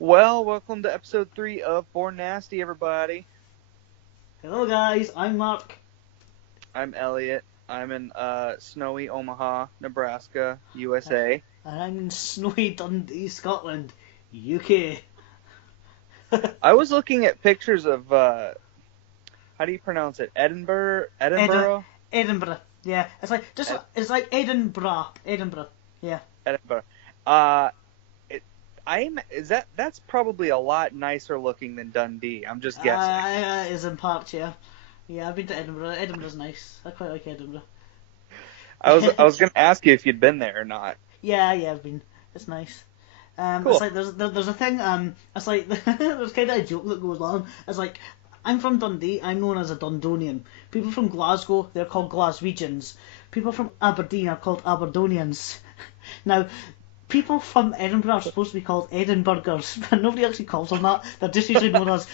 Well, welcome to episode 3 of Born Nasty, everybody. Hello guys, I'm Mark. I'm Elliot. I'm in snowy Omaha, Nebraska, USA. And I'm in snowy Dundee, Scotland, UK. I was looking at pictures of, how do you pronounce it? Edinburgh? Edi- Edinburgh? Edinburgh. Yeah, Ed- it's like Edinburgh. Edinburgh. Yeah. Edinburgh. It, that's probably a lot nicer looking than Dundee. I'm just guessing. Is in parts, yeah. Yeah, I've been to Edinburgh. Edinburgh's nice. I quite like Edinburgh. I was gonna ask you if you'd been there or not. Yeah, I've been. It's nice. It's Cool. like there's a thing. It's like there's kind of a joke that goes on. It's like I'm from Dundee. I'm known as a Dundonian. People from Glasgow, they're called Glaswegians. People from Aberdeen are called Aberdonians. Now, people from Edinburgh are supposed to be called Edinburghers, but nobody actually calls them that. They're just usually known as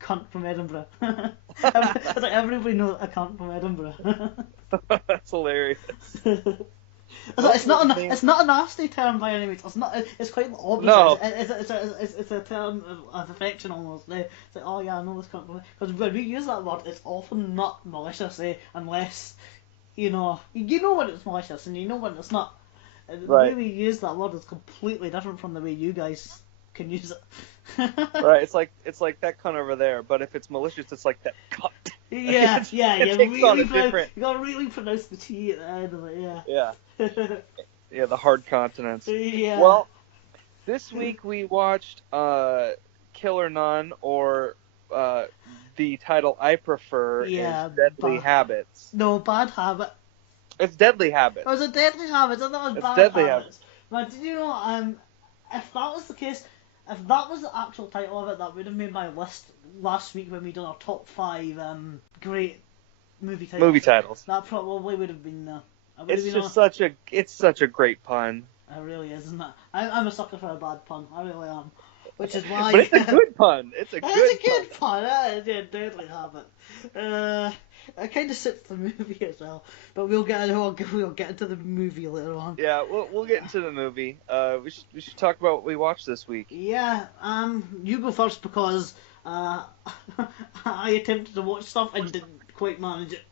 cunt from Edinburgh. It's like everybody knows a cunt from Edinburgh. That's hilarious. It's not a nasty term by any means. It's not. It's quite the opposite. No. It's a term of affection almost. It's like, oh yeah, I know this cunt. Because when we use that word, it's often not malicious, unless you know when it's malicious and you know when it's not. The way Right. we use that word is completely different from the way you guys can use it. Right, it's like that cunt over there, but if it's malicious, it's like that cunt. Yeah, It takes on a different. You gotta really pronounce the T at the end of it. Yeah, Yeah. yeah, the hard consonants. Yeah. Well, this week we watched Killer Nun, or the title I prefer Yeah, is Deadly but- Habits. No, Bad Habit. It's Deadly Habits. It was a Deadly Habits. I thought it was It's Bad Deadly Habits. But did you know? If that was the case, if that was the actual title of it, that would have made my list last week when we done our top 5 great movie titles. Movie titles. That probably would have been there. It's just such a great pun. It really is, isn't it? I'm a sucker for a bad pun. I really am. Which is why. But it's a good pun. It's a good pun. Yeah, Deadly Habit. It kind of suits the movie as well. But we'll get into the movie later on. Yeah, we'll get into the movie. We should talk about what we watched this week. Yeah. You go first because I attempted to watch stuff and didn't quite manage it.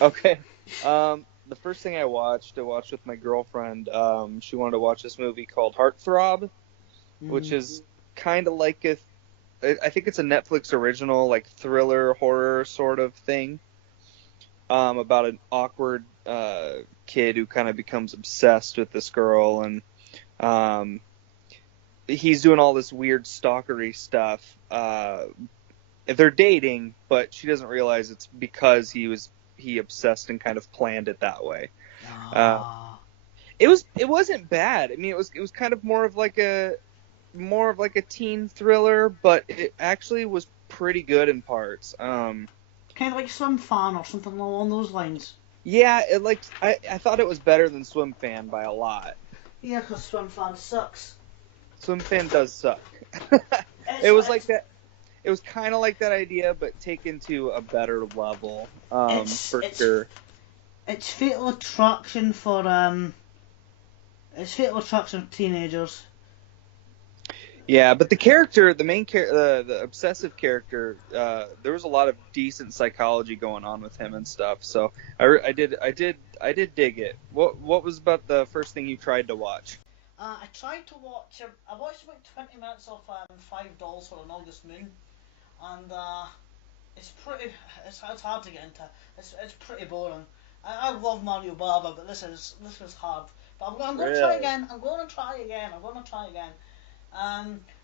Okay. The first thing I watched with my girlfriend. She wanted to watch this movie called Heartthrob, which is kind of like I think it's a Netflix original, like thriller horror sort of thing. About an awkward kid who kind of becomes obsessed with this girl, and he's doing all this weird stalkery stuff. They're dating, but she doesn't realize it's because he obsessed and kind of planned it that way. It wasn't bad. I mean, it was kind of more of like a teen thriller, but it actually was pretty good in parts. Kind of like Swim Fan or something along those lines. Yeah, I thought it was better than Swim Fan by a lot. Yeah, because Swim Fan sucks. Swim Fan does suck. It was like that. It was kind of like that idea, but taken to a better level. For sure. It's Fatal Attraction for teenagers. Yeah, but the main character, the obsessive character, there was a lot of decent psychology going on with him and stuff. So I did dig it. What was about the first thing you tried to watch? I tried to watch. I watched about 20 minutes of $5 for an August Moon, and it's hard to get into. It's pretty boring. I love Mario Bava, but this was hard. But I'm going to try again. I'm going to try again.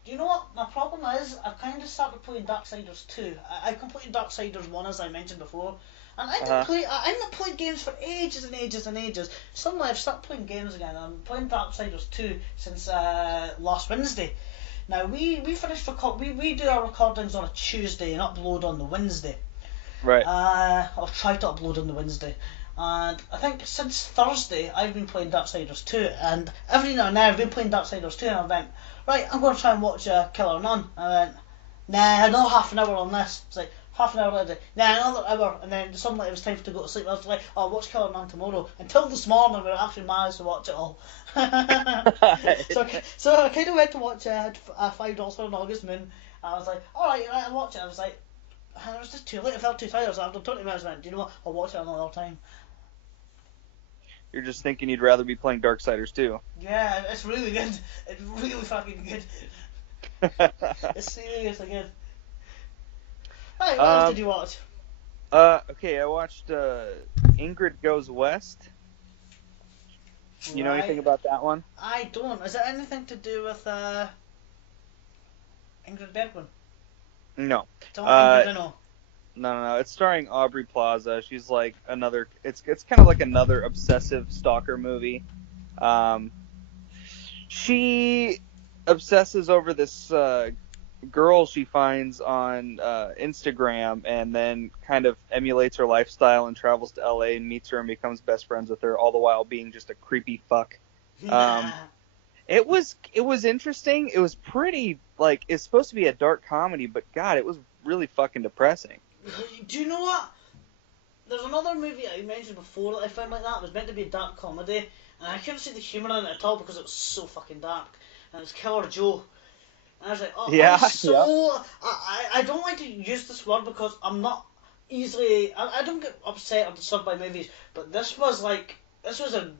Do you know what my problem is? I've kind of started playing Darksiders 2. I completed Darksiders 1, as I mentioned before, and I've not played games for ages and ages and ages. Suddenly I've started playing games again. I'm playing Darksiders 2 since last Wednesday. Now we finished we do our recordings on a Tuesday and upload on the Wednesday. Right. Or try to upload on the Wednesday. And I think since Thursday I've been playing Darksiders 2, and every now and then I've been playing Darksiders 2, and I went, right, I'm going to try and watch Killer Nun. I went, nah, I know half an hour on this. It's like, half an hour later, then another hour, and then suddenly it was time to go to sleep. I was like, oh, I'll watch Killer Man tomorrow. Until this morning, we actually managed to watch it all. so I kind of went to watch $5 for an August Moon. I was like, alright, I'll watch it. I was like, and it was just too late. I felt too tired. So after 20 minutes, I went, do you know what? I'll watch it another time. You're just thinking you'd rather be playing Darksiders too. Yeah, it's really good. It's really fucking good. It's seriously good. Right, what else did you watch? Okay, I watched Ingrid Goes West. You know anything about that one? I don't. Is it anything to do with Ingrid Bergman? No. Don't Ingrid, I know. No. It's starring Aubrey Plaza. She's like another. It's kind of like another obsessive stalker movie. She obsesses over this girl she finds on Instagram, and then kind of emulates her lifestyle and travels to LA and meets her and becomes best friends with her, all the while being just a creepy fuck. It was interesting. It was pretty, like, it's supposed to be a dark comedy, but God, it was really fucking depressing. Do you know what? There's another movie I mentioned before that I found like that. It was meant to be a dark comedy, and I couldn't see the humour in it at all because it was so fucking dark. And it was Killer Joe. And I was like, oh, yeah, I don't like to use this word because I'm not easily... I don't get upset or disturbed by movies, but this was a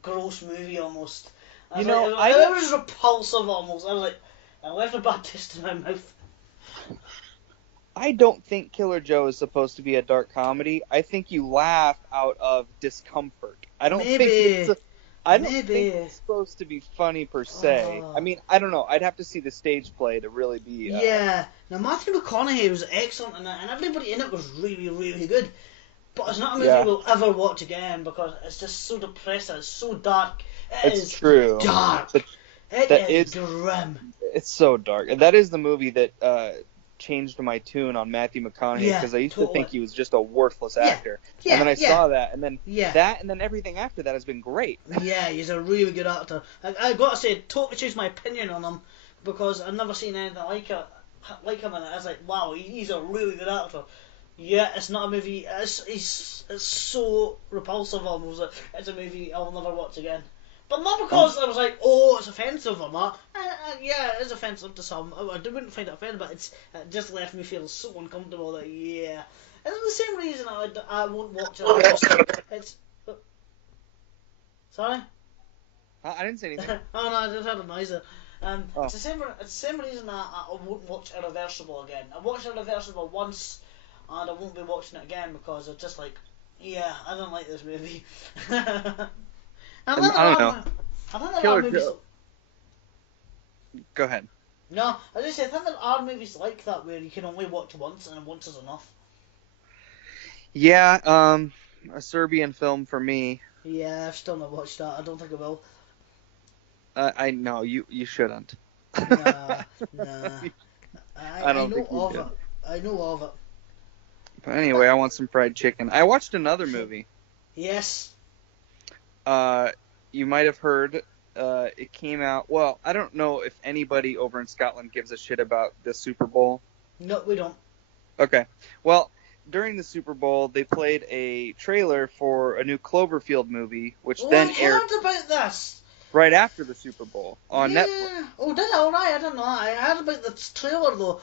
gross movie almost. It was repulsive almost. I was like, I left a bad taste in my mouth. I don't think Killer Joe is supposed to be a dark comedy. I think you laugh out of discomfort. I don't think it's supposed to be funny per se. I mean, I don't know. I'd have to see the stage play to really be... Yeah. Now, Matthew McConaughey was excellent in it, and everybody in it was really, really good. But it's not a movie we'll ever watch again because it's just so depressing. It's so dark. It's true. Dark. It is grim. It's so dark. And that is the movie that... changed my tune on Matthew McConaughey because I used to think he was just a worthless actor. And then I saw that, and then that, and then everything after that has been great. Yeah, he's a really good actor. I got to say, totally changed my opinion on him because I've never seen anything like him in it. I was like, wow, he's a really good actor. Yeah, it's not a movie. It's so repulsive almost. It's a movie I'll never watch again. But not because I was like, oh, it's offensive or not. Yeah, it is offensive to some. I wouldn't find it offensive, but it just left me feel so uncomfortable that, yeah. It's the same reason I won't watch it. It's... Sorry? I didn't say anything. Oh, no, I just had a noise there. It's the same reason I won't watch Irreversible again. I watched Irreversible once, and I won't be watching it again because it's just like, yeah, I don't like this movie. I don't know. I think Killer Joe. Go ahead. No, I just say I think there are movies like that where you can only watch once and once is enough. Yeah, a Serbian film for me. Yeah, I've still not watched that. I don't think I will. I know you shouldn't. Nah. I don't think know of it. I know of it. But anyway, I want some fried chicken. I watched another movie. Yes. You might have heard, it came out, well, I don't know if anybody over in Scotland gives a shit about the Super Bowl. No, we don't. Okay. Well, during the Super Bowl, they played a trailer for a new Cloverfield movie, which then aired... I heard about this! Right after the Super Bowl on Netflix. Oh, did it? Alright, I don't know. I heard about the trailer, though.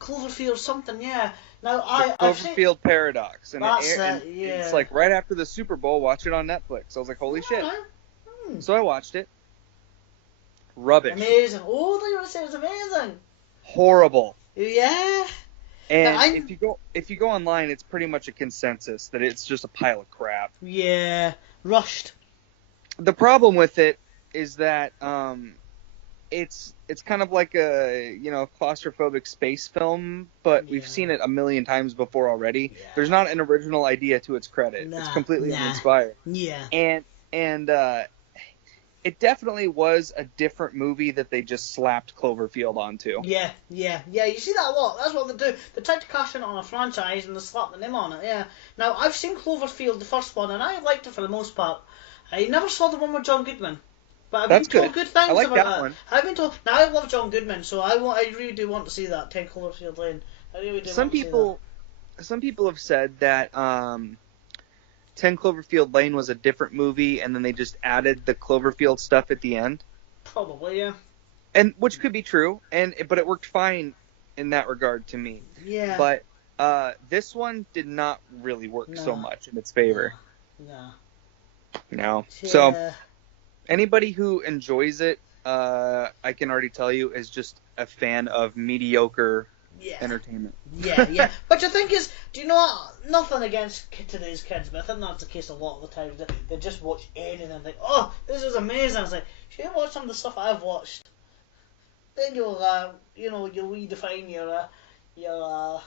Cloverfield something, yeah. Now, Cloverfield Paradox. And yeah. It's like right after the Super Bowl, watch it on Netflix. I was like, holy shit. So I watched it. Rubbish. Amazing. Oh, they were saying it was amazing. Horrible. Yeah. And if you go online, it's pretty much a consensus that it's just a pile of crap. Yeah. Rushed. The problem with it is that it's kind of like a claustrophobic space film, but we've seen it a million times before already. Yeah. There's not an original idea to its credit. It's completely uninspired. Yeah. And it definitely was a different movie that they just slapped Cloverfield onto. Yeah. You see that a lot. That's what they do. They try to cash in on a franchise and they slap the name on it. Yeah. Now I've seen Cloverfield, the first one, and I liked it for the most part. I never saw the one with John Goodman. But I've been told good things I like about that one. I've been told. Now I love John Goodman, so I really do want to see that 10 Cloverfield Lane. I really do. some people have said that 10 Cloverfield Lane was a different movie, and then they just added the Cloverfield stuff at the end. Probably, yeah. And which could be true, but it worked fine in that regard to me. Yeah. But this one did not really work so much in its favor. No. No. Yeah. So anybody who enjoys it, I can already tell you, is just a fan of mediocre entertainment. Yeah. But the thing is, do you know what? Nothing against today's kids, but I think that's the case a lot of the times. They just watch anything and think, oh, this is amazing. I was like, should you watch some of the stuff I've watched? Then you'll redefine your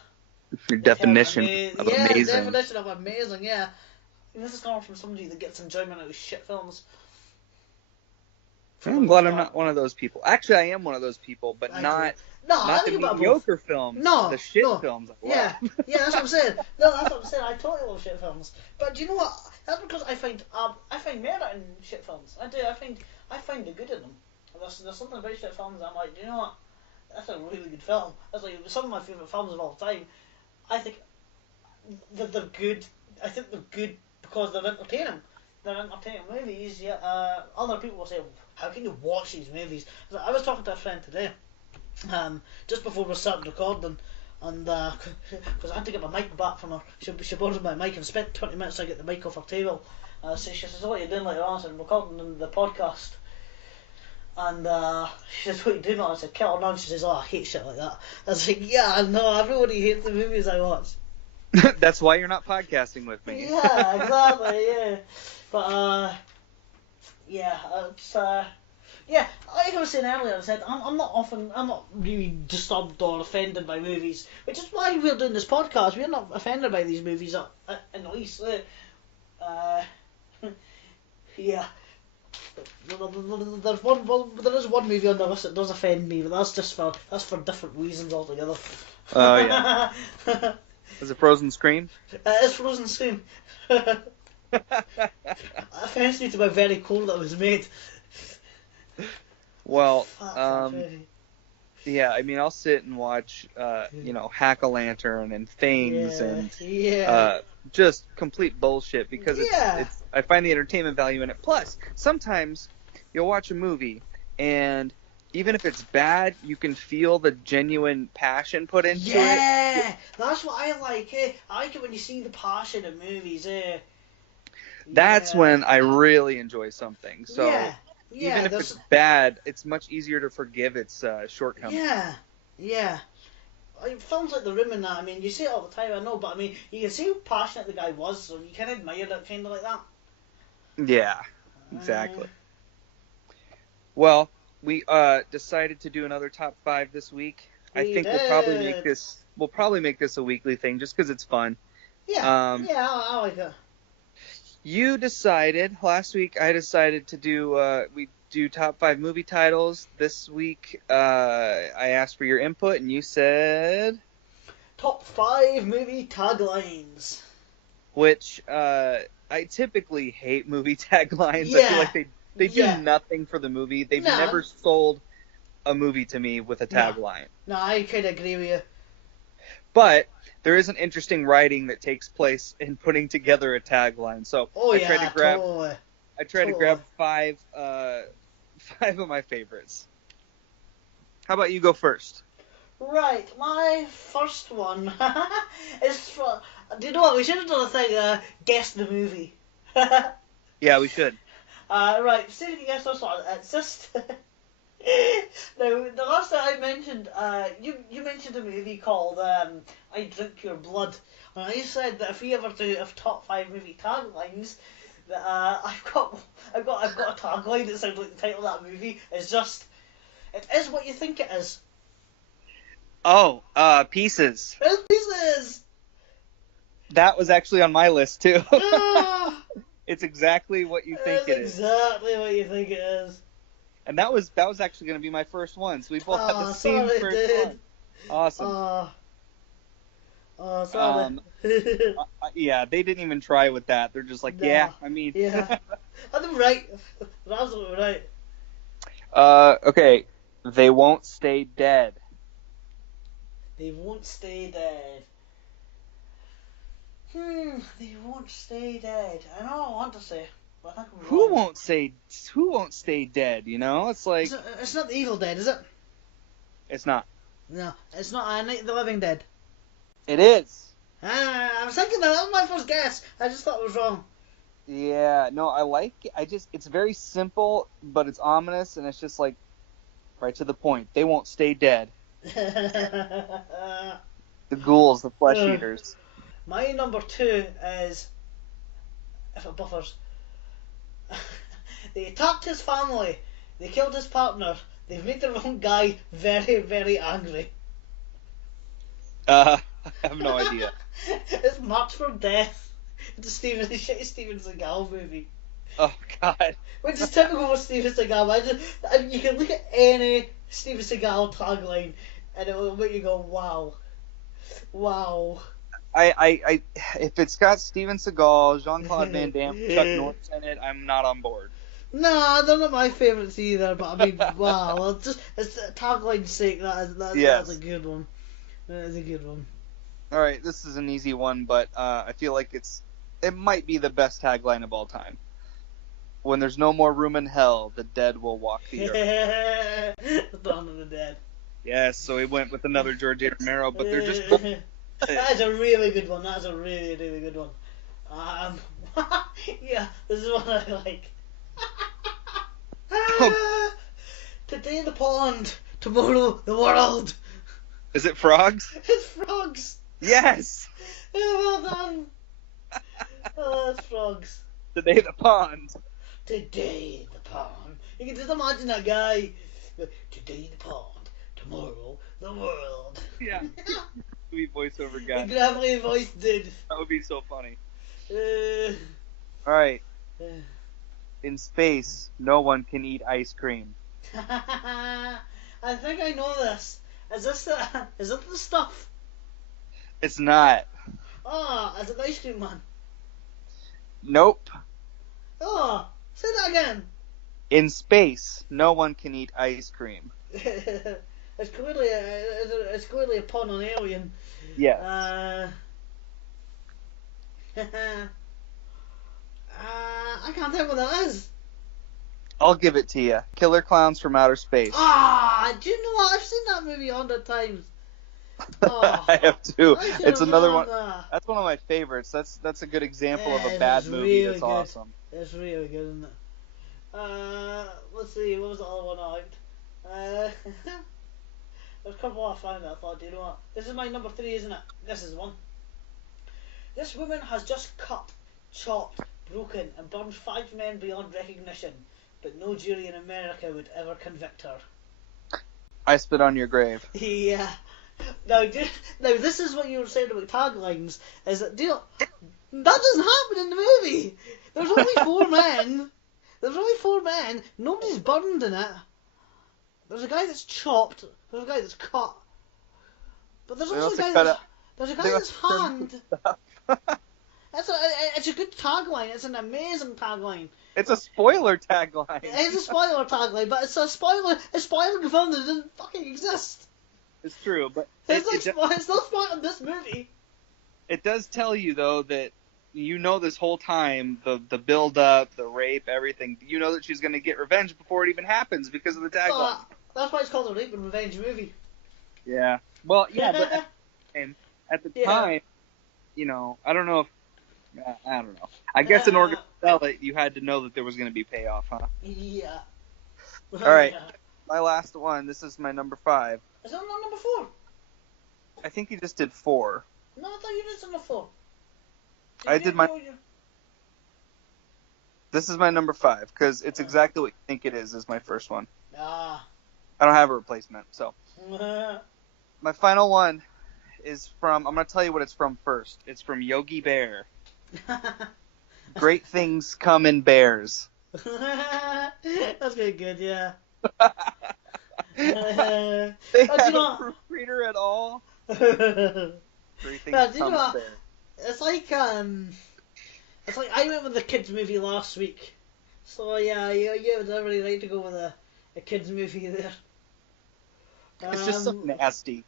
definition of amazing. Definition of amazing, yeah. And this is coming from somebody that gets enjoyment out of shit films. I'm glad I'm not one of those people. Actually, I am one of those people, but not the mediocre films. No, the shit films. Yeah, that's what I'm saying. No, that's what I'm saying. I totally love shit films. But do you know what? That's because I find merit in shit films. I do. I find the good in them. There's something about shit films that I'm like, do you know what? That's a really good film. That's like some of my favourite films of all time. I think that they're good. I think they're good because they're entertaining. They're entertaining movies. Yeah. Other people will say, well, how can you watch these movies? I was talking to a friend today, just before we started recording, and because I had to get my mic back from her. She borrowed my mic and spent 20 minutes to get the mic off her table. So she says, what are you doing later on? I said, I'm recording the podcast. And she says, what are you doing? I said, kettle on. She says, oh, I hate shit like that. I was like, yeah, I know, everybody hates the movies I watch. That's why you're not podcasting with me. Yeah, exactly, yeah. But, it's, like I was saying earlier, I said, I'm not really disturbed or offended by movies, which is why we're doing this podcast. We're not offended by these movies, in the least. Yeah. There is one movie on the list that does offend me, but that's for different reasons altogether. Oh, yeah. Is it Frozen Scream? It is Frozen Scream. It offends me to my very core that it was made. Well, yeah, I mean, I'll sit and watch, Hack-A-Lantern and Things and just complete bullshit because it's I find the entertainment value in it. Plus, sometimes you'll watch a movie and even if it's bad, you can feel the genuine passion put into it. Yeah, that's what I like. I like it when you see the passion in movies. That's when I really enjoy something. So even if it's bad, it's much easier to forgive its shortcomings. Yeah. Films like The Room and that, I mean, you see it all the time, I know, but I mean, you can see how passionate the guy was, so you can admire it kind of like that. Yeah, exactly. Well, we decided to do another top 5 this week. I think we'll probably make this a weekly thing just because it's fun. Yeah, I like it. You decided last week. I decided to do we do top 5 movie titles. This week I asked for your input, and you said top 5 movie taglines. Which I typically hate movie taglines. I feel like they do nothing for the movie. They've never sold a movie to me with a tagline. No, I kind of agree with you. But there is an interesting writing that takes place in putting together a tagline. So I tried to grab 5 of my favorites. How about you go first? Right, my first one is for. Do you know what? We should have done a thing. Guess the movie. Yeah, we should. Right. See if you can guess this one. It's just. Now, the last time I mentioned, you mentioned a movie called I Drink Your Blood, and I said that if we ever do a top 5 movie taglines, that I've got a tagline that sounds like the title of that movie. It's just, it is what you think it is. Oh, Pieces. It's Pieces. That was actually on my list too. It's exactly what you think it is. Exactly what you think it is. And that was actually going to be my first one, so we both had the same first one. Awesome. Sorry. Yeah, they didn't even try with that. They're just like, Yeah. I'm right. They're absolutely right. Okay. They Won't Stay Dead. They Won't Stay Dead. They won't stay dead. I know what I want to say, but I think I'm Who wrong. won't say? Who won't stay dead? You know, it's like It's not the Evil Dead, is it? it's not. No, it's not Night of the Living Dead. It is. I was thinking that was my first guess. I just thought it was wrong. Yeah, no, I like it. It's very simple, but it's ominous, and it's just like right to the point. They won't stay dead. The ghouls, the flesh eaters. My number 2 is, if it buffers, they attacked his family, they killed his partner, they've made the wrong guy very, very angry. I have no idea. It's March for Death. It's a shitty Steven Seagal movie. Oh God. Which is typical for Steven Seagal. You can look at any Steven Seagal tagline and it will make you go, wow. Wow. I if it's got Steven Seagal, Jean-Claude Van Damme, Chuck Norris in it, I'm not on board. Nah, they're not my favourites either, but I mean, wow. It's tagline's sake, that's a good one. That is a good one. Alright, this is an easy one, but I feel like it might be the best tagline of all time. When there's no more room in hell, the dead will walk the earth. Dawn of the Dead. Yes, so he went with another George A. Romero, but they're just... That is a really good one. That is a really, really good one. Yeah, this is one I like. Today the pond, tomorrow the world. Is it frogs? It's frogs. Yes! Oh, well done. Oh, it's frogs. Today the pond. Today the pond. You can just imagine that guy. Today the pond, tomorrow the world. Yeah. Sweet voiceover guy. He gravelly voice did. That would be so funny. Uh, Alright. In space, no one can eat ice cream. I think I know this. Is it the stuff? It's not. Is it the ice cream man? Nope. Say that again. In space, no one can eat ice cream. It's clearly a pun on Alien. Yes. I can't think what that is. I'll give it to you. Killer Clowns from Outer Space. Do you know what? I've seen that movie 100 times. I have too. It's another one. That. That's one of my favorites. That's a good example of a It bad is movie really that's good. awesome. It's really good, isn't it? Let's see. What was the other one I liked? There's a couple I found that I thought, do you know what? This is my number 3, isn't it? This is one. This woman has just cut, chopped, broken, and burned 5 men beyond recognition, but no jury in America would ever convict her. I Spit on Your Grave. Yeah. Now, this is what you were saying about taglines. Is that that doesn't happen in the movie? There's only 4 men. There's only 4 men. Nobody's burned in it. There's a guy that's chopped. There's a guy that's cut. But there's also a guy that's hand. It's a good tagline. It's an amazing tagline. It's a spoiler tagline. It's a spoiler tagline, but it's a spoiler. It's spoiling a film that doesn't fucking exist. It's true, but It's not spoiling this movie. It does tell you though that you know this whole time the build up, the rape, everything. You know that she's going to get revenge before it even happens because of the tagline. That's why it's called a rape and revenge movie. Yeah. Well, yeah, but at the time, you know, I don't know if I don't know. I guess in order to sell it, you had to know that there was going to be payoff, huh? Yeah. All right. My last one. This is my number 5. Is that not number 4? I think you just did 4. No, I thought you did number 4. I did my. This is my number 5 because it's exactly what you think it is my first one. I don't have a replacement, so. My final one is from. I'm going to tell you what it's from first. It's from Yogi Bear. Great things come in bears. That's pretty good, yeah. They have a proofreader at all. Great things come in bears. It's like I went with the kids movie last week, so yeah, you have every right to go with a kids movie there. It's just so nasty.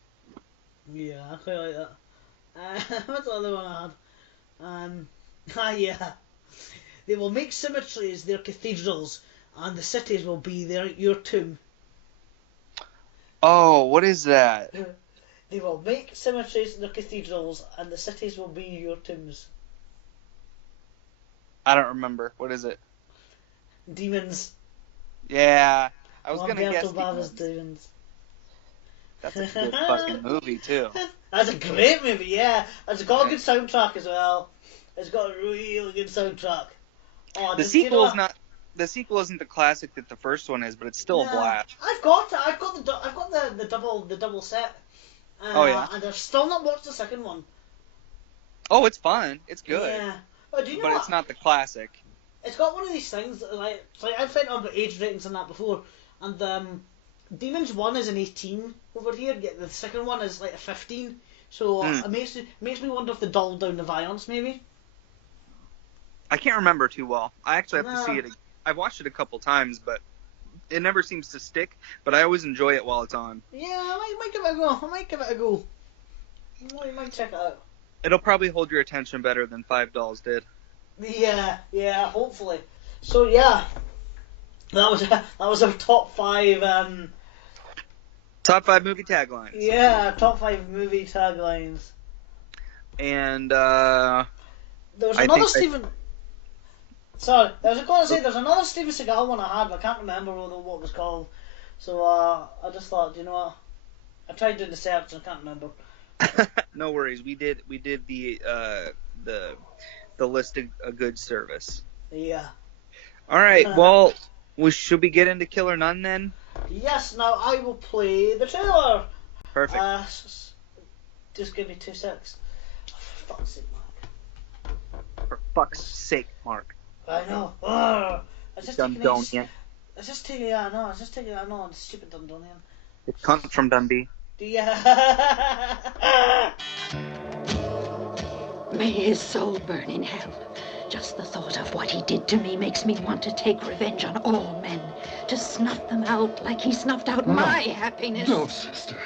Yeah, I quite like that. What's the other one I had? Yeah. They will make cemeteries their cathedrals, and the cities will be your tomb. Oh, what is that? They will make cemeteries their cathedrals, and the cities will be your tombs. I don't remember. What is it? Demons. Yeah, I was gonna Umberto guess Bava's Demons. Demons. That's a good fucking movie too. That's a great movie, yeah. It's got a good soundtrack as well. It's got a really good soundtrack. Oh, The sequel is not. The sequel isn't the classic that the first one is, but it's still a blast. I've got the double set. Oh yeah. And I've still not watched the second one. Oh, it's fun. It's good. Yeah. But do you know but what? It's not the classic. It's got one of these things that, like I've found out about age ratings and that before, and Demons 1 is an 18 over here, yet the second one is like a 15. So it makes me wonder if they dulled down the violence, maybe. I can't remember too well. I actually have to see it. I've watched it a couple times, but it never seems to stick. But I always enjoy it while it's on. Yeah, I might give it a go. I might check it out. It'll probably hold your attention better than Five Dolls did. Yeah, hopefully. So yeah, that was our top 5. Top 5 movie taglines. Yeah, top 5 movie taglines. And there was another Steven. Sorry, I was going to say there's another Steven Seagal one I had, but I can't remember what it was called. So I just thought, you know what? I tried doing the search and I can't remember. No worries. We did the list a good service. Yeah. All right. Well, should we get into Killer Nun then? Yes. Now I will play the trailer. Perfect. Just give me 2 seconds. For fuck's sake, Mark. For fuck's sake, Mark. I know. I just Dundonian. I just take it. I know. Stupid Dundonian. It comes from Dundee. Yeah. May his soul burn in hell. Just the thought of what he did to me makes me want to take revenge on all men. To snuff them out like he snuffed out my happiness. No, sister.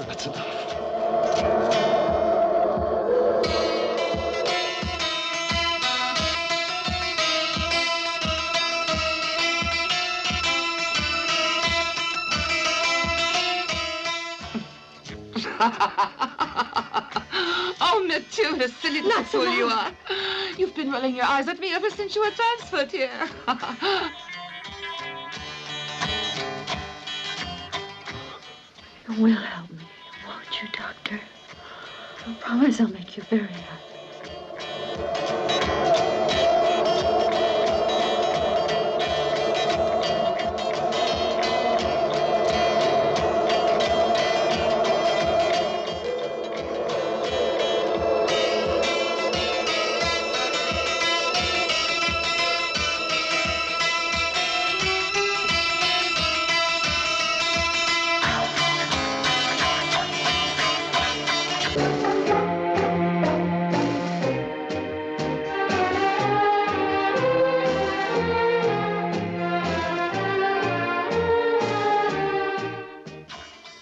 That's enough. Oh, Matilda, silly little fool you are. You've been rolling your eyes at me ever since you were transferred here. You will help me, won't you, Doctor? I promise I'll make you very happy.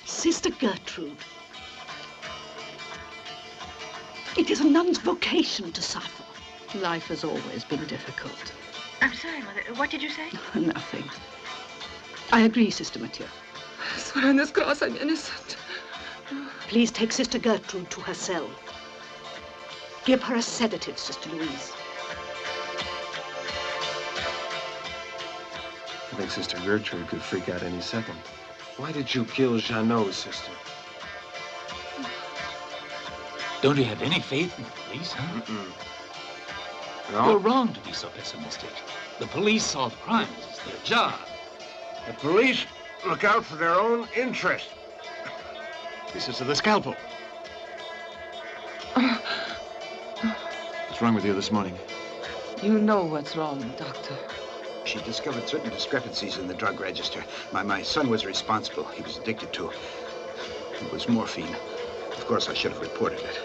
Sister Gertrude, it is a nun's vocation to suffer. Life has always been difficult. I'm sorry, Mother. What did you say? Nothing. I agree, Sister Matilda. I swear on this cross I'm innocent. Please take Sister Gertrude to her cell. Give her a sedative, Sister Louise. I think Sister Gertrude could freak out any second. Why did you kill Jeannot, sister? Don't you have any faith in the police, huh? No? You're wrong to be so pessimistic. The police solve crimes. It's their job. The police look out for their own interest. This is the scalpel. What's wrong with you this morning? You know what's wrong, Doctor. She discovered certain discrepancies in the drug register. My son was responsible. He was addicted to it. It was morphine. Of course, I should have reported it.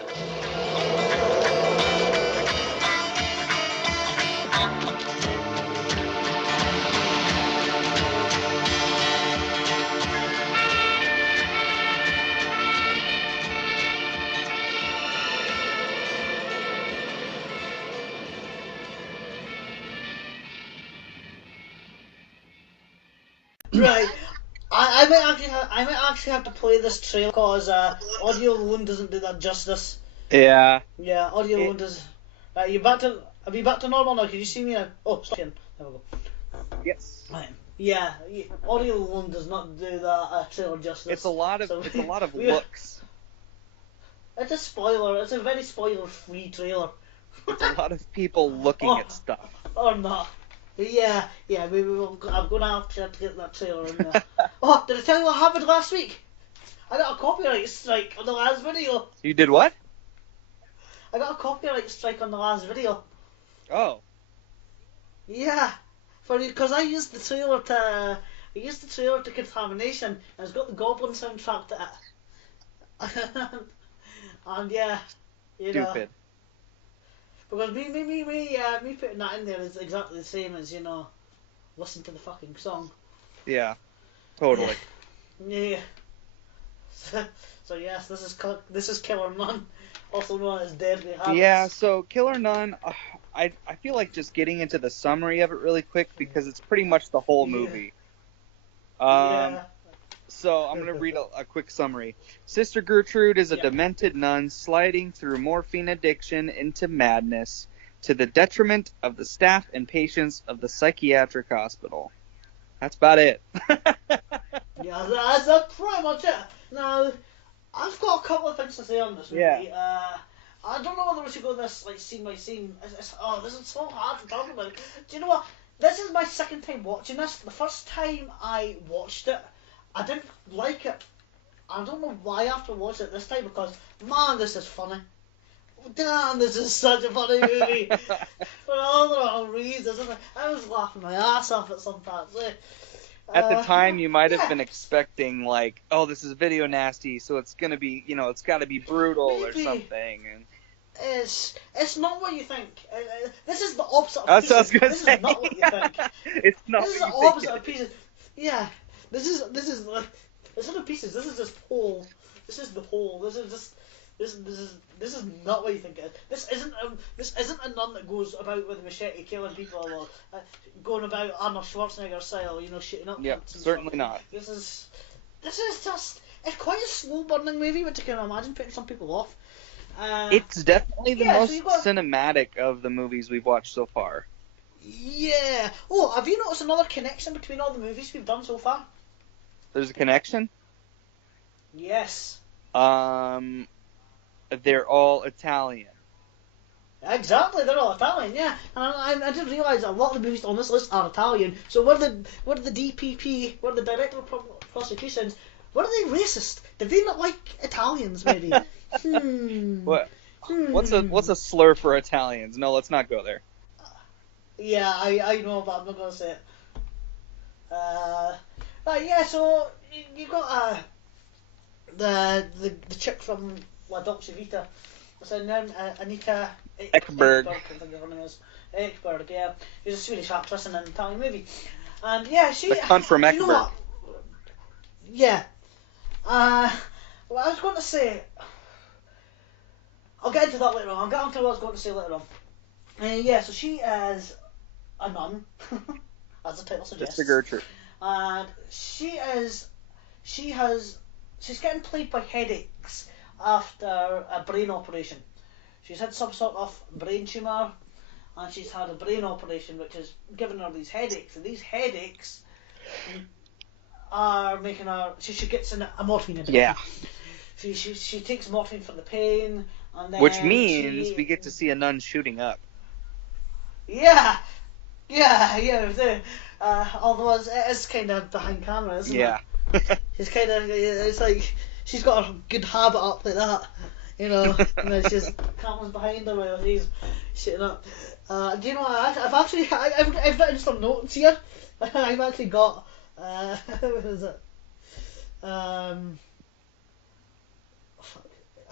Right. I might actually have to play this trailer because audio alone doesn't do that justice. Yeah. Yeah, audio alone does. Right, are you back to normal now? Can you see me now? Oh, stop here. There we go. Yes. Right. Yeah, audio alone does not do that trailer justice. It's a lot of looks. It's a spoiler. It's a very spoiler-free trailer. It's a lot of people looking at stuff. Or not. Yeah, I'm going to have to get that trailer in there. Oh, did I tell you what happened last week? I got a copyright strike on the last video. You did what? I got a copyright strike on the last video. Oh. Yeah, because I used the trailer to Contamination, and it's got the Goblin soundtrack to it. And yeah, you know. Stupid. Because me putting that in there is exactly the same as, listen to the fucking song. Yeah, totally. Yeah. So yes, this is Killer Nun, also known as Deadly Habits. Yeah, so Killer Nun, I feel like just getting into the summary of it really quick because it's pretty much the whole movie. Yeah. So I'm going to read a quick summary. Sister Gertrude is a demented nun sliding through morphine addiction into madness to the detriment of the staff and patients of the psychiatric hospital. That's about it. Yeah, that's pretty much it. Now, I've got a couple of things to say on this movie. Yeah. I don't know whether we should go this scene by scene. This is so hard to talk about. Do you know what? This is my second time watching this. The first time I watched it, I didn't like it. I don't know why after watching it this time, because, man, this is funny. Damn, this is such a funny movie. For all the wrong reasons. I was laughing my ass off at some parts. At the time, you might have been expecting, oh, this is video nasty, so it's going to be, it's got to be brutal or something. And It's not what you think. This is the opposite of That's Pieces. what I was This going to say. is not what you think. It's not This is what the you opposite think. of Pieces. Yeah, this is like, instead of Pieces, this is just whole. This is the whole. This is not what you think it is. This isn't a nun that goes about with a machete killing people or going about Arnold Schwarzenegger style, shooting up. Yeah, certainly not. This is just, it's quite a slow burning movie, which I can imagine putting some people off. It's definitely the most so cinematic of the movies we've watched so far. Yeah. Oh, have you noticed another connection between all the movies we've done so far? There's a connection? Yes. They're all Italian. Exactly, they're all Italian, yeah. And I didn't realise that a lot of the movies on this list are Italian. So were the DPP, were the Director of Prosecutions, were they racist? Did they not like Italians, maybe? What's a slur for Italians? No, let's not go there. Yeah, I know, but I'm not gonna say it. Yeah, so you got the chick from La Dolce Vita. What's her name? Anita Ekberg. I think her name is Ekberg. Yeah, she's a Swedish actress in an Italian movie, and yeah, she. The cunt from you know Ekberg. what? Yeah. Well, I was going to say. I'll get into that later on. I'll get onto what I was going to say later on. Yeah, so she is a nun, as the title suggests. Sister Gertrude. And she's getting plagued by headaches after a brain operation. She's had some sort of brain tumour, and she's had a brain operation which has given her these headaches, and these headaches are making her. She gets in a morphine addiction. Yeah. She takes morphine for the pain, and then Which means we get to see a nun shooting up. Yeah. Although it is kind of behind camera, isn't it? She's kind of. It's like she's got a good habit up like that, and then she's camera's behind her while she's shooting up. Do you know? I've written some notes here. I've actually got. What is it?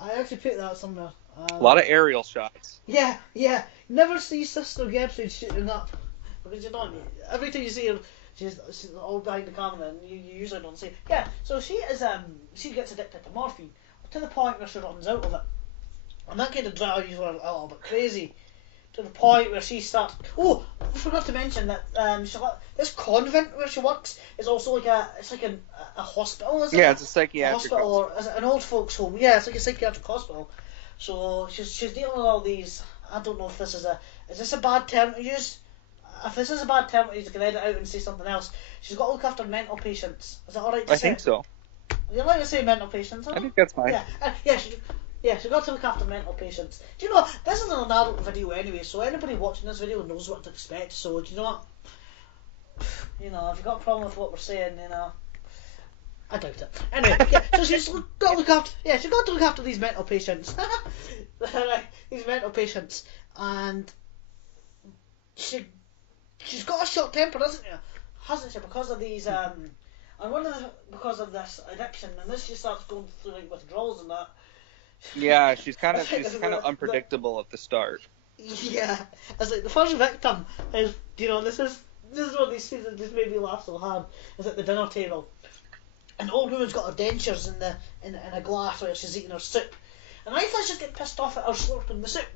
I actually put that somewhere. A lot of aerial shots. Yeah. Never see Sister Gertrude shooting up, because you don't. Every time you see her, she's all behind the camera, and you usually don't see it. Yeah. So she is. She gets addicted to morphine to the point where she runs out of it, and that kind of drives her a little bit crazy. To the point where she starts. Oh, forgot to mention that this convent where she works is also like a hospital, isn't it? Yeah, it's a psychiatric hospital, or is it an old folks home? Yeah, it's like a psychiatric hospital. So she's dealing with all these. I don't know if this is this a bad term to use? If this is a bad term to use, I can edit out and say something else. She's got to look after mental patients. Is that alright to say? I think so. You like to say mental patients? Huh? I think that's fine. Yeah, she's got to look after mental patients. Do you know, this is an adult video anyway, so anybody watching this video knows what to expect. So, do you know what? You know, if you've got a problem with what we're saying, you know, I doubt it. Anyway, yeah, so she's got to look after. Yeah, she's got to look after these mental patients. These mental patients, and she's got a short temper, hasn't she? Because of these because of this addiction, and this she starts going through like withdrawals and that. Yeah, she's kind of unpredictable at the start. Yeah, it's like the first victim is, you know, this is one of these scenes that just made me laugh so hard. Is at the dinner table, and the old woman's got her dentures in a glass where she's eating her soup. And I thought she was getting pissed off at her slurping the soup.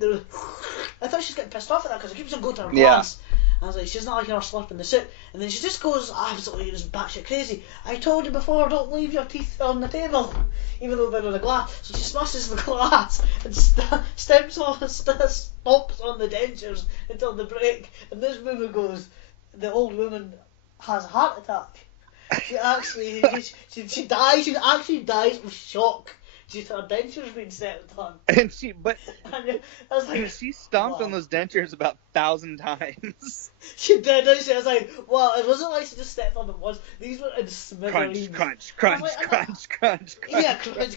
I thought she was getting pissed off at that because it keeps on going to her glass. I was like, she's not liking her slurping the soup. And then she just goes absolutely just batshit crazy. I told you before, don't leave your teeth on the table, even though they're in a glass. So she smashes the glass and stomps on the dentures until they break. And this woman goes, the old woman has a heart attack. She actually, she dies. She actually dies of shock due to her dentures being stepped on. And I was like, she stomped on those dentures about 1,000 times. She did, didn't she? I was like, well, it wasn't like she just stepped on them once. These were in smithereens. Crunch. Yeah, crunch. Yeah. It's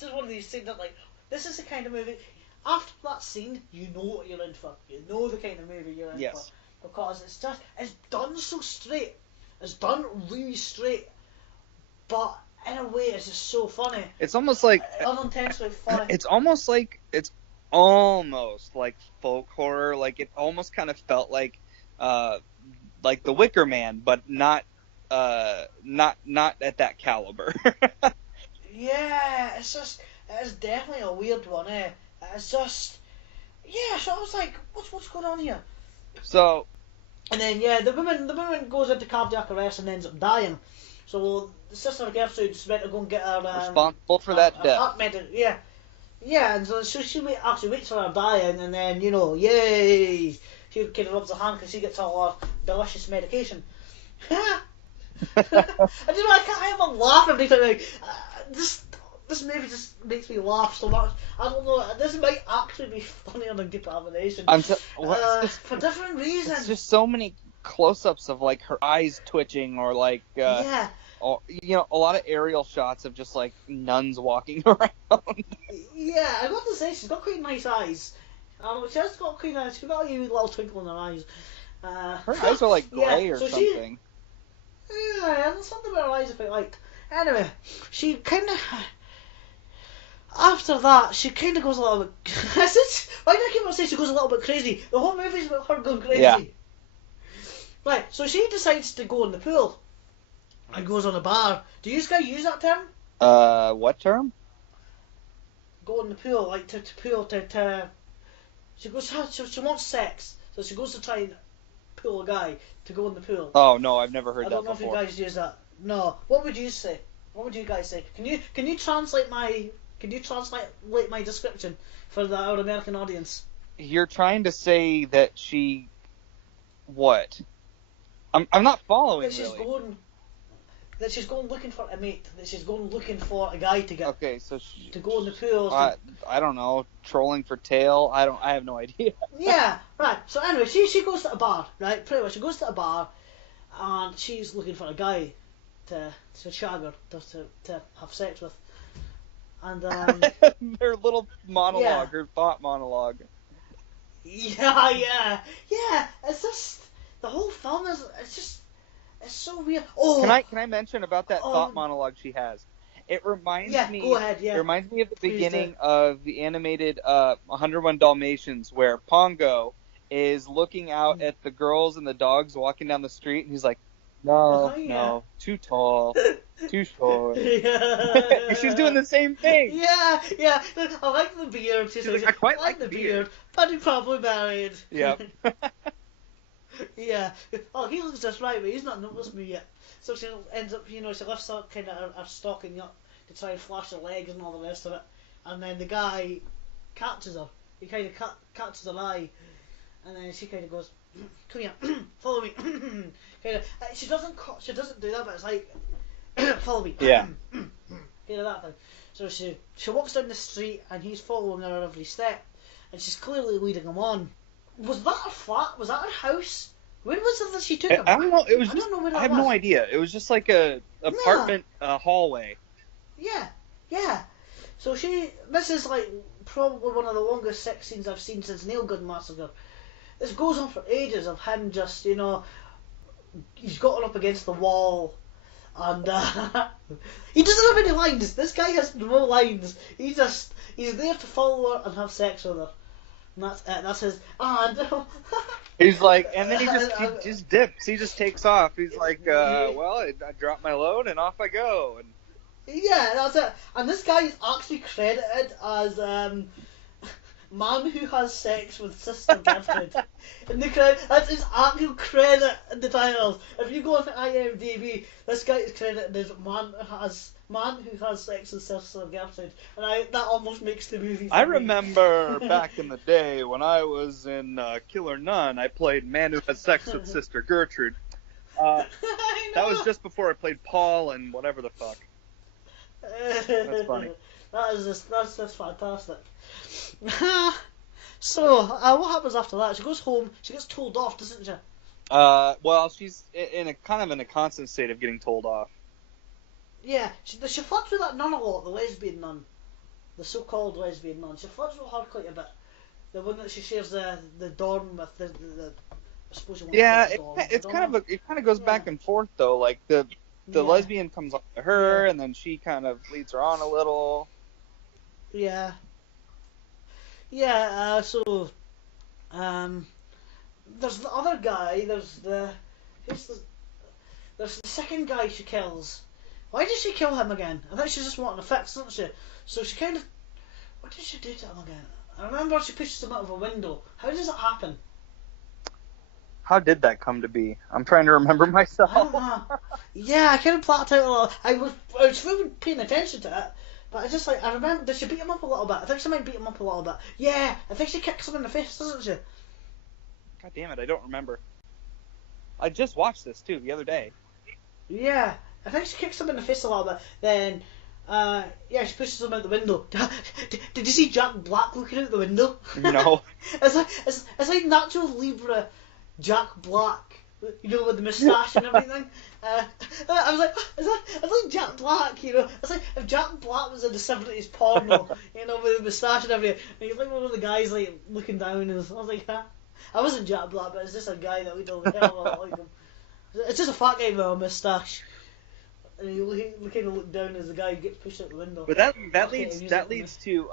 just one of these things that, like, this is the kind of movie. After that scene, you know what you're in for. You know the kind of movie you're in for. Because it's done so straight. It's done really straight. But in a way, it's just so funny. It's almost like unintentionally funny. It's almost like folk horror. Like it almost kind of felt like The Wicker Man, but not at that caliber. Yeah, it's definitely a weird one, eh? It's just, yeah. So I was like, what's going on here? So, and then the woman goes into cardiac arrest and ends up dying. So the sister Gertrude's meant to go and get her responsible for that death. Yeah, and so she actually waits for her dying, and then yay, she kind of rubs her hand because she gets all her delicious medication. And I can't help but laugh every time. Like, this movie just makes me laugh so much. I don't know. This might actually be funnier than Decapitation. For different reasons. It's just so many close-ups of like her eyes twitching, or like or, a lot of aerial shots of just like nuns walking around. Yeah, I got to say she's got quite nice eyes. She's got a little twinkle in her eyes. Her eyes are like grey or something. There's something about her eyes I quite like. Anyway, she kind of. After that, she kind of goes a little bit. Why do I keep on saying she goes a little bit crazy? The whole movie's about her going crazy. Yeah. Right, so she decides to go in the pool and goes on a bar. Do you guys use that term? What term? Go in the pool, like to pool to. She goes. She wants sex, so she goes to try and pull a guy to go in the pool. Oh no, I've never heard that before. I don't know if you guys use that. No. What would you say? What would you guys say? Can you translate my description for our American audience? You're trying to say that she what? I'm not following. That she's going looking for a mate. That she's going looking for a guy to get. Okay, so to go in the pool. I don't know, trolling for tail. I have no idea. Yeah, right. So anyway, she goes to a bar, right? Pretty much, she goes to a bar, and she's looking for a guy to shag her, to have sex with. And their little monologue, her thought monologue. Yeah. It's just the whole film is. It's so weird. Oh, can I mention about that thought monologue she has? It reminds me. Go ahead. Yeah. It reminds me of the beginning of the animated 101 Dalmatians, where Pongo is looking out at the girls and the dogs walking down the street, and he's like, No, Yeah. no, too tall, too short. Yeah. She's doing the same thing. Yeah, yeah. I like the beard. She's like, I quite like the the beard. but he probably married. Yep. Yeah. Oh, he looks just right, but he's not noticed me yet. So she ends up, she lifts up kind of her stocking up to try and flash her legs and all the rest of it. And then the guy catches her. He kind of catches her eye. And then she kind of goes, come here, follow me. Kind of, she doesn't do that, but it's like, follow me. Yeah. Kind of that thing. So she walks down the street and he's following her every step. And she's clearly leading him on. Was that her flat? Was that her house? When was it that she took him? I don't know. It was I just. don't know where that I have was. no idea. It was just like a apartment hallway. Yeah, yeah. So this is like probably one of the longest sex scenes I've seen since Nail Gun Massacre. This goes on for ages of him just, he's got her up against the wall, and he doesn't have any lines. This guy has no lines. He's there to follow her and have sex with her. And that's it. That's his. He's like, and then he just dips. He just takes off. He's like, well, I dropped my load and off I go. And yeah, that's it. And this guy is actually credited as man who has sex with Sister Gertrude. In the that's his actual credit in the titles. If you go on IMDb, this guy is credited as man who has sex with Sister Gertrude, and that almost makes the movie. I remember back in the day when I was in Killer Nun, I played man who has sex with Sister Gertrude. That was just before I played Paul and whatever the fuck. That's funny. That's fantastic. So, what happens after that? She goes home. She gets told off, doesn't she? Well, she's in a constant state of getting told off. Yeah, she flirts with that nun a lot, the lesbian nun, the so-called lesbian nun. She flirts with her quite a bit. The one that she shares the dorm with. The I suppose you want to call it dorm. It kind of goes back and forth though. Like the lesbian comes on to her, and then she kind of leads her on a little. Yeah. Yeah. So, there's the other guy. There's the second guy she kills. Why did she kill him again? I think she's just wanting a fix, doesn't she? So she kind of... What did she do to him again? I remember she pushes him out of a window. How does it happen? How did that come to be? I'm trying to remember myself. I don't know. Yeah, I kind of blacked out a little. I was really paying attention to it, but I remember, did she beat him up a little bit? I think she might beat him up a little bit. Yeah, I think she kicks him in the face, doesn't she? God damn it, I don't remember. I just watched this too the other day. Yeah. I think she kicks him in the face a little bit. Then, she pushes him out the window. Did you see Jack Black looking out the window? No. it's like Nacho Libre Jack Black, with the moustache and everything. I was like, it's like Jack Black, It's like if Jack Black was in the 70s porno, with the moustache and everything. And he's like one of the guys like looking down, and I was like, I wasn't Jack Black, but it's just a guy that looked a hell of a lot like him. It's just a fat guy with a moustache. And you kind of look down as the guy gets pushed out the window. But that leads to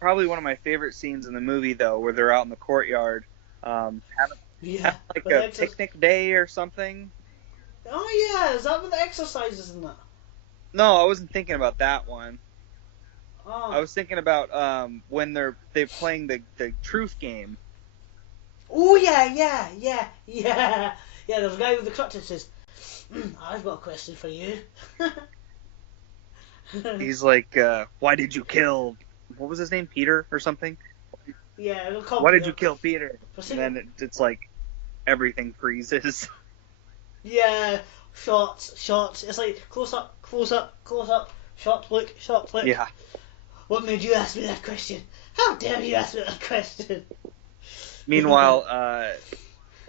probably one of my favorite scenes in the movie though, where they're out in the courtyard, having like a picnic day or something. Oh yeah, is that with the exercises and that? No, I wasn't thinking about that one. Oh. I was thinking about when they're playing the truth game. Oh yeah. There's a guy with the crutches says, I've got a question for you. He's like, why did you kill... What was his name? Peter or something? Yeah, why did you kill Peter? And then it's like, everything freezes. Yeah, shots. It's like, close up, shot flick. Yeah. What made you ask me that question? How dare you ask me that question? Meanwhile,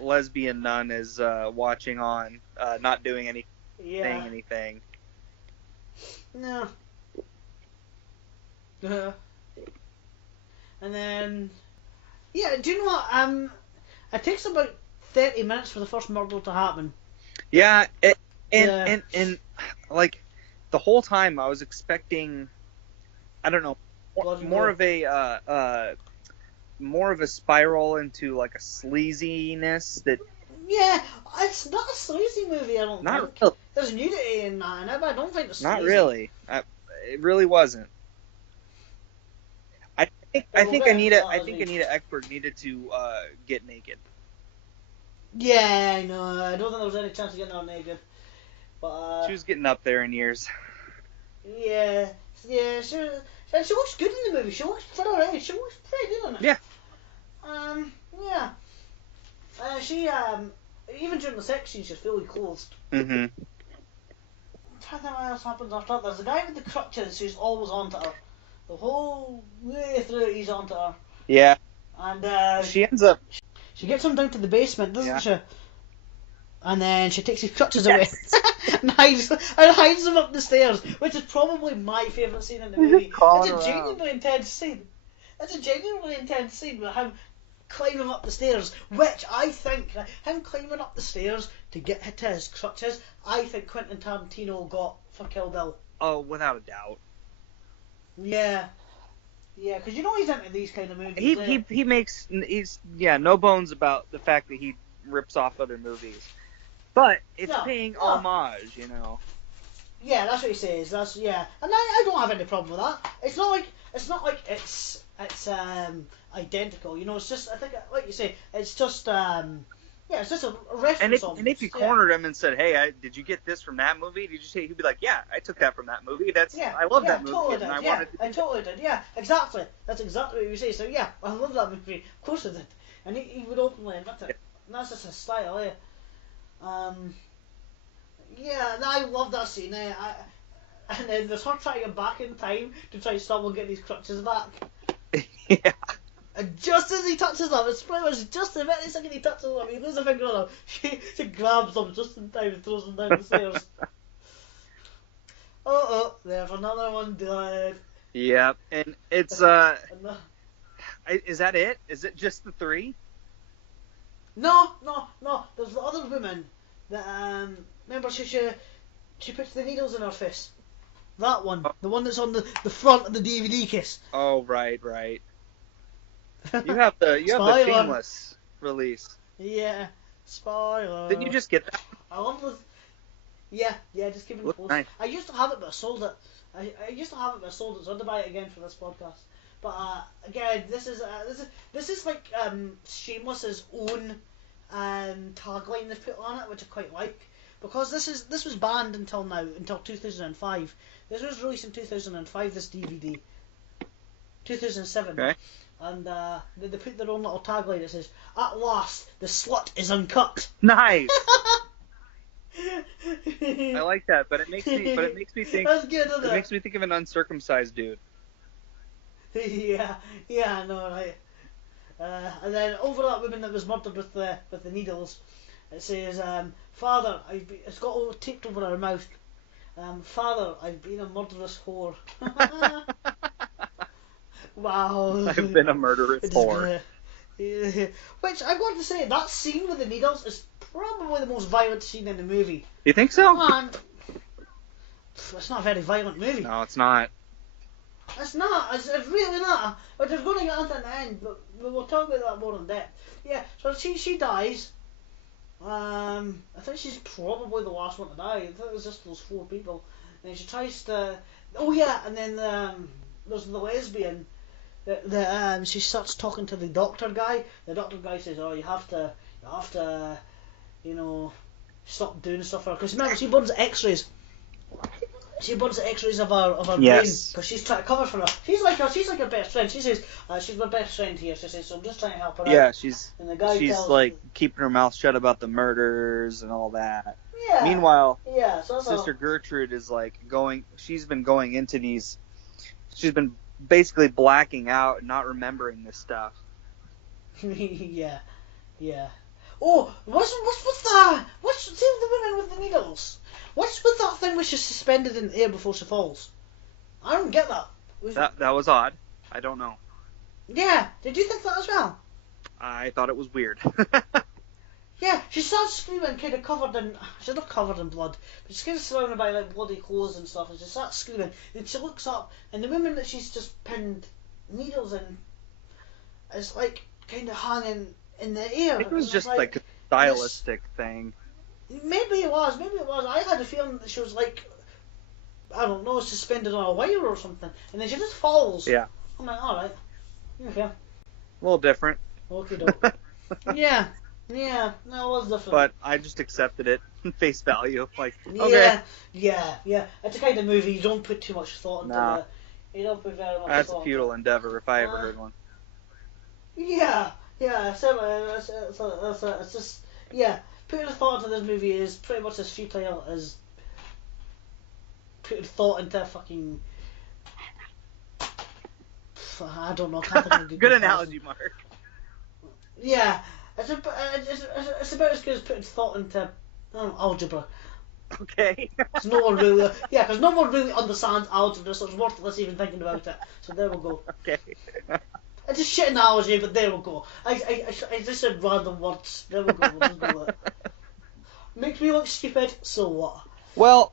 lesbian nun is watching on, not doing anything. No. And then, do you know what? It takes about 30 minutes for the first murder to happen. Yeah, and like the whole time I was expecting, I don't know, more of a spiral into like a sleaziness that Yeah, it's not a sleazy movie, I don't Not think. really. There's nudity in that, but I don't think it's sleazy. Not really. It really wasn't. I think Anita Ekberg needed to get naked. Yeah, I know. I don't think there was any chance of getting her naked. But She was getting up there in years. yeah, she looks good in the movie. She looks for her age. She looks pretty good in it. Yeah. Yeah. She even during the sex scene, she's fully clothed. Mm-hmm. I'm trying to think what else happens after that. There's the guy with the crutches who's always onto her. The whole way through, he's onto her. Yeah. And she ends up. She gets him down to the basement, doesn't she? And then she takes his crutches Yes. away and hides them up the stairs, which is probably my favourite scene in the movie. It's a genuinely intense scene. It's a genuinely intense scene with him climbing up the stairs, which I think, him climbing up the stairs to get to his crutches, I think Quentin Tarantino got for Kill Bill. Oh, without a doubt. Yeah. Yeah, because you know he's into these kind of movies. He makes no bones about the fact that he rips off other movies, but it's paying homage, you know. Yeah, that's what he says. And I don't have any problem with that. It's not like it's identical. You know, it's just, I think, like you say, it's just it's just a reference. And if you cornered him and said, "Hey, did you get this from that movie?" Did you say? He'd be like, "Yeah, I took that from that movie. I love that movie." Totally and did. I totally did. Yeah, exactly. That's exactly what you say. So yeah, I love that movie. Of course I did. And he would openly admit it. And that's just his style, eh? Yeah, and I love that scene. And then there's her trying to get back in time to try and stop him getting his crutches back. Yeah. And just as he touches them, it's pretty much just the very second he touches them, he loses a finger on them, she grabs them just in time and throws them down the stairs. There's another one dead. Yeah, and it's is that it? Is it just the three? No. There's the other woman that remember she puts the needles in her face. That one, the one that's on the front of the DVD case. Oh right. You have the Shameless release. Yeah, spoiler. Didn't you just get that? I love this. Yeah, just give it a post. Nice. I used to have it, but I sold it. I used to have it, but I sold it, so I had to buy it again for this podcast. But again, this is like Shameless's own tagline they've put on it, which I quite like, because this was banned until 2005. This was released in 2005. This DVD, 2007. Okay. And they put their own little tagline that says, "At last, the slut is uncut." Nice. I like that, but it makes me think. That's good, isn't it? It makes me think of an uncircumcised dude. Yeah, I know, right? And then over that woman that was murdered with the needles, it says, "Father, it's got all taped over her mouth. Father, I've been a murderous whore." Wow. I've been a murderous whore. Which I want to say, that scene with the needles is probably the most violent scene in the movie. You think so? Man, it's not a very violent movie. No, it's not. It's not. It's really not. But they're going to get into it in the end, but we'll talk about that more in depth. Yeah, so she dies. I think she's probably the last one to die. I think it was just those 4 people. And she tries to... Oh yeah, and then there's the lesbian. She starts talking to the doctor guy. The doctor guy says, "Oh, you have to, you know, stop doing stuff for her." Because remember, she burns the X-rays. She burns the X-rays of her brain because she's trying to cover for her. She's like her best friend. She says, "She's my best friend here." She says, "So I'm just trying to help her out." Yeah, she's like her, keeping her mouth shut about the murders and all that. Yeah. Meanwhile, so Sister Gertrude is like she's been going into these. She's been basically blacking out and not remembering this stuff. yeah. Oh, what's with that? What's the women with the needles? What's with that thing where she's suspended in the air before she falls? I don't get that. That was odd. I don't know. Yeah, did you think that as well? I thought it was weird. Yeah, she starts screaming, kind of covered in... She's not covered in blood, but she's kind of surrounded by like bloody clothes and stuff, and she starts screaming, and she looks up, and the woman that she's just pinned needles in is like kind of hanging in the air. I think it was just like stylistic thing. Maybe it was. I had a feeling that she was like, I don't know, suspended on a wire or something, and then she just falls. Yeah. I'm like, all right, okay, A little different. okay, doke. yeah, no, it was different. But I just accepted it face value. Like, okay. Yeah. It's a kind of movie you don't put too much thought into. Nah. You don't put very much That's thought a futile into endeavor if I ever heard one. Yeah. It's just putting a thought into this movie is pretty much as futile as putting thought into fucking. I don't know. I can't think of a Good analogy, Mark. Yeah, it's about as good as putting thought into algebra. Okay. Because no one really understands algebra, so it's worthless even thinking about it. So there we go. Okay. It's a shit analogy, but there we go. I just said random words. There we go. We'll just go with it. Makes me look stupid. So what? Well,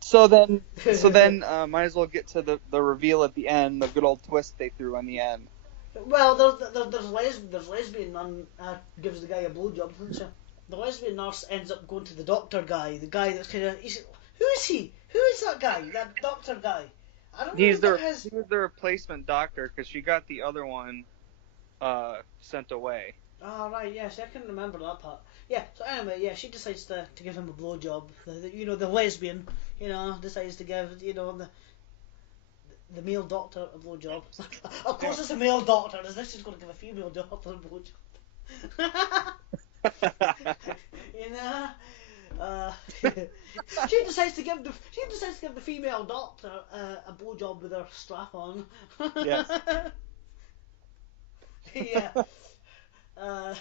so then, might as well get to the reveal at the end, the good old twist they threw on the end. Well, there's lesbian nun gives the guy a blowjob, doesn't she? The lesbian nurse ends up going to the doctor guy. The guy that's kind of who is he? Who is that guy? That doctor guy? I don't know. He was the replacement doctor because she got the other one sent away. Oh right, yes, I couldn't remember that part. Yeah, so anyway, yeah, she decides to give him a blowjob. The lesbian, decides to give the male doctor a blowjob. Of course, it's a male doctor. Is this just going to give a female doctor a blowjob? She decides to give the female doctor a blowjob with her strap on. Yes. Yeah.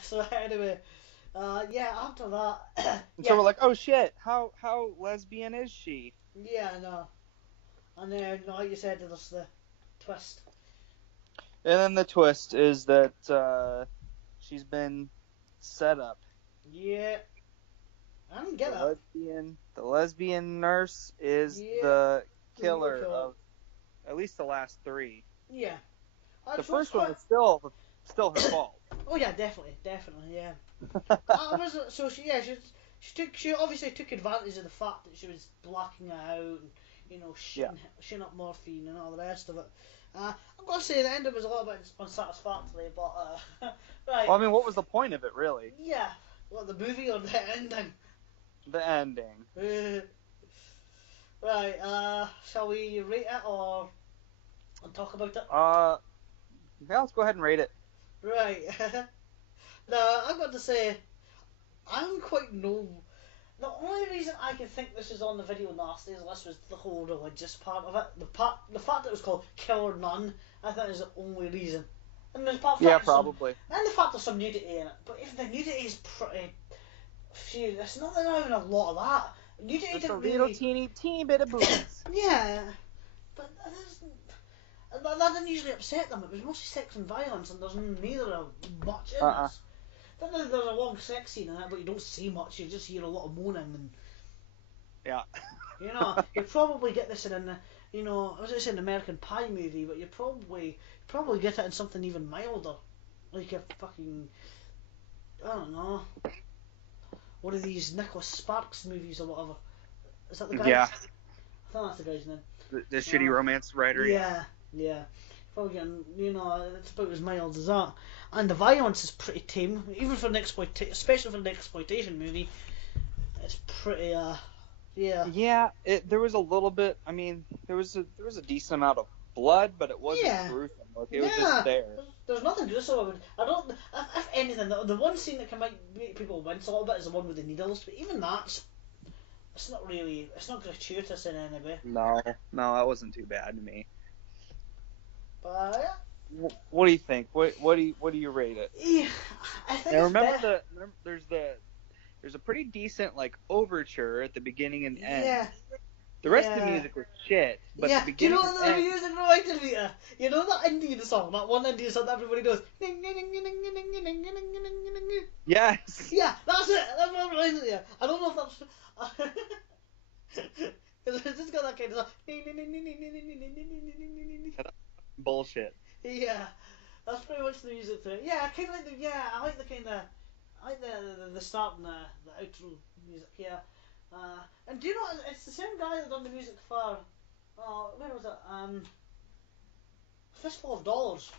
So anyway, after that, So we're like, oh shit, how lesbian is she? Yeah, no. And then, like you said, there's the twist. And then the twist is that she's been set up. Yeah. I don't get it. The lesbian nurse is the killer of at least the last three. Yeah. The first one is still her fault. Oh yeah, definitely, yeah. So she obviously took advantage of the fact that she was blacking out and shitting up morphine and all the rest of it. I'm gonna say the ending was a little bit unsatisfactory, but right. Well, I mean, what was the point of it, really? Yeah. What, the movie or the ending? The ending. Right. Shall we rate it or talk about it? Yeah, let's go ahead and rate it. Right. Now, I've got to say, I'm quite no. The only reason I can think this is on the Video Nasties list was the whole religious part of it. The fact that it was called Killer Nun, I think is the only reason. And there's probably. And the fact there's some nudity in it. But if the nudity is pretty few, there's not even a lot of that. Nudity It's didn't a little teeny bit of boobies. Yeah, but that didn't usually upset them. It was mostly sex and violence, and there's neither much in this. Then there's a long sex scene in it, but you don't see much. You just hear a lot of moaning and. Yeah. You probably get this in I was going to say an American Pie movie, but you probably get it in something even milder, like a fucking, I don't know, one of these Nicholas Sparks movies or whatever. Is that the guy? Yeah. I think that's the guy's name. The shitty romance writer. Yeah. Probably getting, it's about as mild as that. And the violence is pretty tame, even for an especially for an exploitation movie. It's pretty, yeah. Yeah, there was a little bit. I mean, there was a decent amount of blood, but it wasn't gruesome. Like, it was just there. There's nothing gruesome about it. I don't. If anything, the one scene that can make people wince a little bit is the one with the needles. But even that's, it's not gratuitous in any way. No, that wasn't too bad to me. But yeah. What do you think? What do you rate it? Yeah, I think. Now remember there's a pretty decent like overture at the beginning and end. Yeah. The rest of the music was shit, but the beginning. Do you know what the music reminded me of? You know that Indian song, that one Indian song that everybody knows. Yes. Yeah, that's it. That's what it reminds me of. I don't know if that's. It's just got that kind of. Bullshit. Yeah, that's pretty much the music to it. Yeah, I kind of like I like the kind of. I like the start and the outro music here. And do you know, it's the same guy that done the music for, where was it? Fistful of Dollars.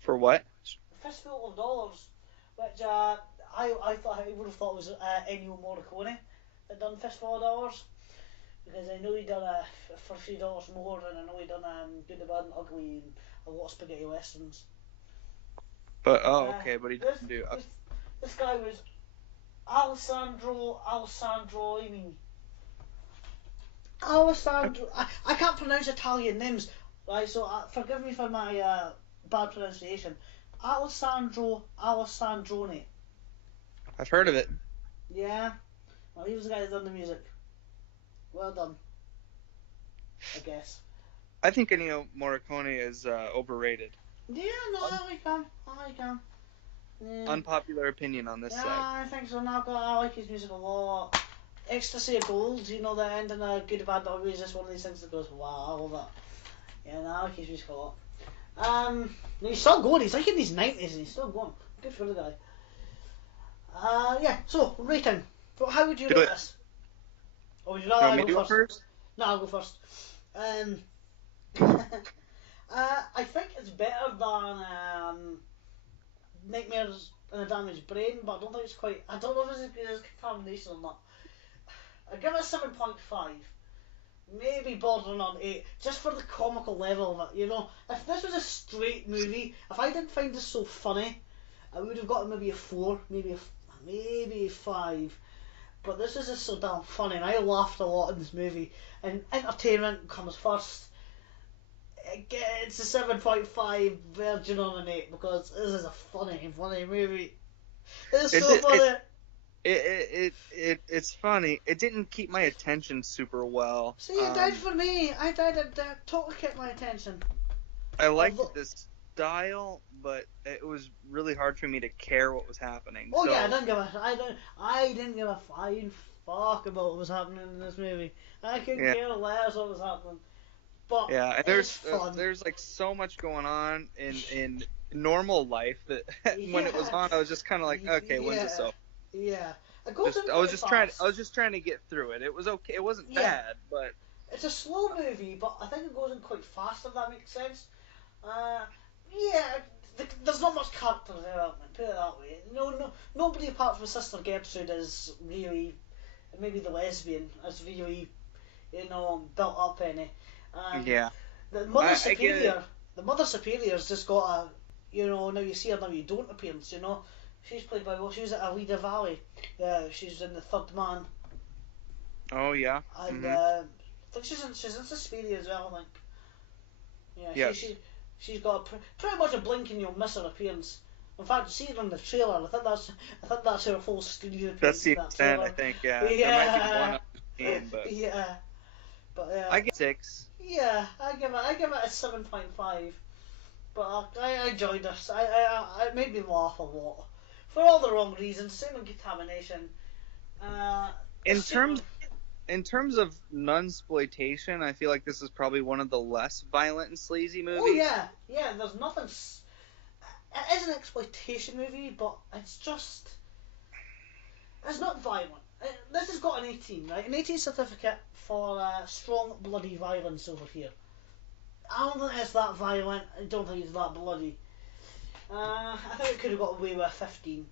For what? Fistful of Dollars, which I would have thought was Ennio Morricone that done Fistful of Dollars, because I know he done for $3 more, and I know he done Good, the Bad and Ugly and a lot of spaghetti westerns. But okay, but he didn't do. This guy was Alessandro. I can't pronounce Italian names, right? So forgive me for my bad pronunciation. Alessandro Alessandroni. I've heard of it. Yeah. Well, he was the guy that done the music. Well done. I guess. I think Ennio Morricone is overrated. Yeah, no, I like him. Yeah. Unpopular opinion on this Yeah, side. I think so. Now I like his music a lot. Ecstasy of Gold, you know, the ending of Good, Bad, Ugly is just one of these things that goes, wow, I love that. Yeah, no, I like his music a lot. He's still going. He's like in his 90s and he's still going. Good for the guy. Yeah. So rating. How would you rate this? Or would you rather I go first? No, I'll go first. I think it's better than Nightmares in a Damaged Brain, but I don't think it's quite. I don't know if it's as good as Contamination or not. I give it a 7.5. Maybe bordering on 8, just for the comical level of it, you know. If this was a straight movie, if I didn't find this so funny, I would have got maybe a 4, maybe a 5. But this is just so damn funny, and I laughed a lot in this movie. And entertainment comes first. It's a 7.5 virgin on an 8, because this is a funny movie. It's so funny. It's funny. It didn't keep my attention super well. See, it did for me. It totally kept my attention. I liked this style, but it was really hard for me to care what was happening. Oh so. Yeah, I didn't give a flying fuck about what was happening in this movie. I couldn't care less what was happening. But yeah, and there's like so much going on in normal life that when it was on, I was just kind of like, okay, when's this over? Yeah. I was just trying to get through it. It was okay. It wasn't bad, but it's a slow movie, but I think it goes in quite fast, if that makes sense. There's not much character development, put it that way. Nobody apart from Sister Gertrude is really, maybe the lesbian, is really, built up any. The Mother Superior's just got a, now you see her, now you don't appearance, She's played by, she was at Alida Valley. She's in The Third Man. Oh, yeah. And I think she's in Suspiria as well, I think. Yeah, she's got pretty much a blink and you'll miss her appearance. In fact, see her in the trailer. I think that's her full screen appearance. That's the extent, I think, yeah. There might be one scene, but... Yeah. But, I get 6. Yeah, I give it a 7.5. But I enjoyed this. It made me laugh a lot. For all the wrong reasons, same with Contamination. In terms of nunsploitation, I feel like this is probably one of the less violent and sleazy movies. Oh yeah, there's nothing. It is an exploitation movie, but it's not violent. This has got an 18, right? An 18 certificate for strong bloody violence over here. I don't think it's that violent. I don't think it's that bloody. I think it could have got away with 15.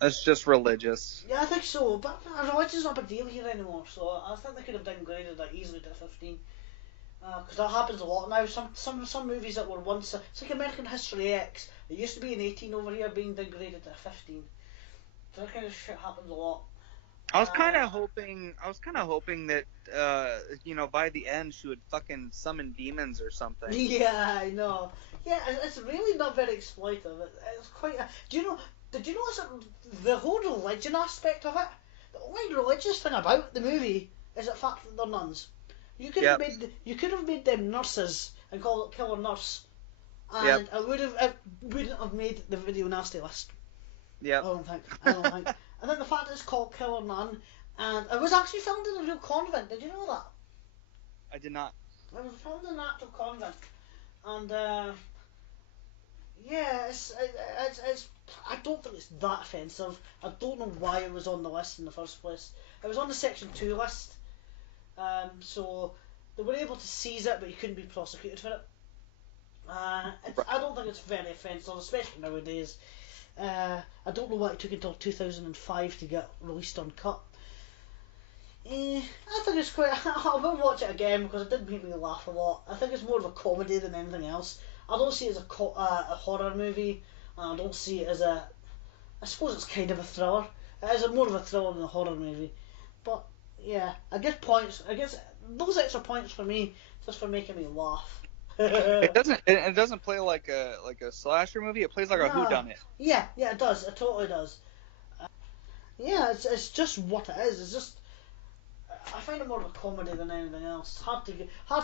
That's just religious. Yeah, I think so, but religion's not a big deal here anymore, so I think they could have downgraded that easily to 15. Because that happens a lot now. Some movies that were once... It's like American History X. It used to be an 18 over here, being downgraded to 15. So that kind of shit happens a lot. I was kind of hoping that, by the end she would fucking summon demons or something. Yeah, I know. Yeah, it's really not very exploitive. It's quite... Did you notice the whole religion aspect of it? The only religious thing about the movie is the fact that they're nuns. You could have made them nurses and called it Killer Nurse, and it wouldn't have made the video nasty list. Yeah. I don't think. And then the fact that it's called Killer Nun, and it was actually filmed in a real convent. Did you know that? I did not. It was filmed in an actual convent, and it's I don't think it's that offensive. I don't know why it was on the list in the first place. It was on the Section 2 list, so they were able to seize it, but you couldn't be prosecuted for it. I don't think it's very offensive, especially nowadays. I don't know why it took until 2005 to get released uncut. I think it's quite. I will watch it again because it did make me laugh a lot. I think it's more of a comedy than anything else. I don't see it as a horror movie, and I don't see it as a. I suppose it's kind of a thriller. It is more of a thriller than a horror movie, but yeah, I get points. I guess those extra points for me just for making me laugh. It doesn't play like a slasher movie. It plays like a whodunit. Yeah, it does. It totally does. Yeah, it's just what it is. It's just. I find it more of a comedy than anything else. Hard to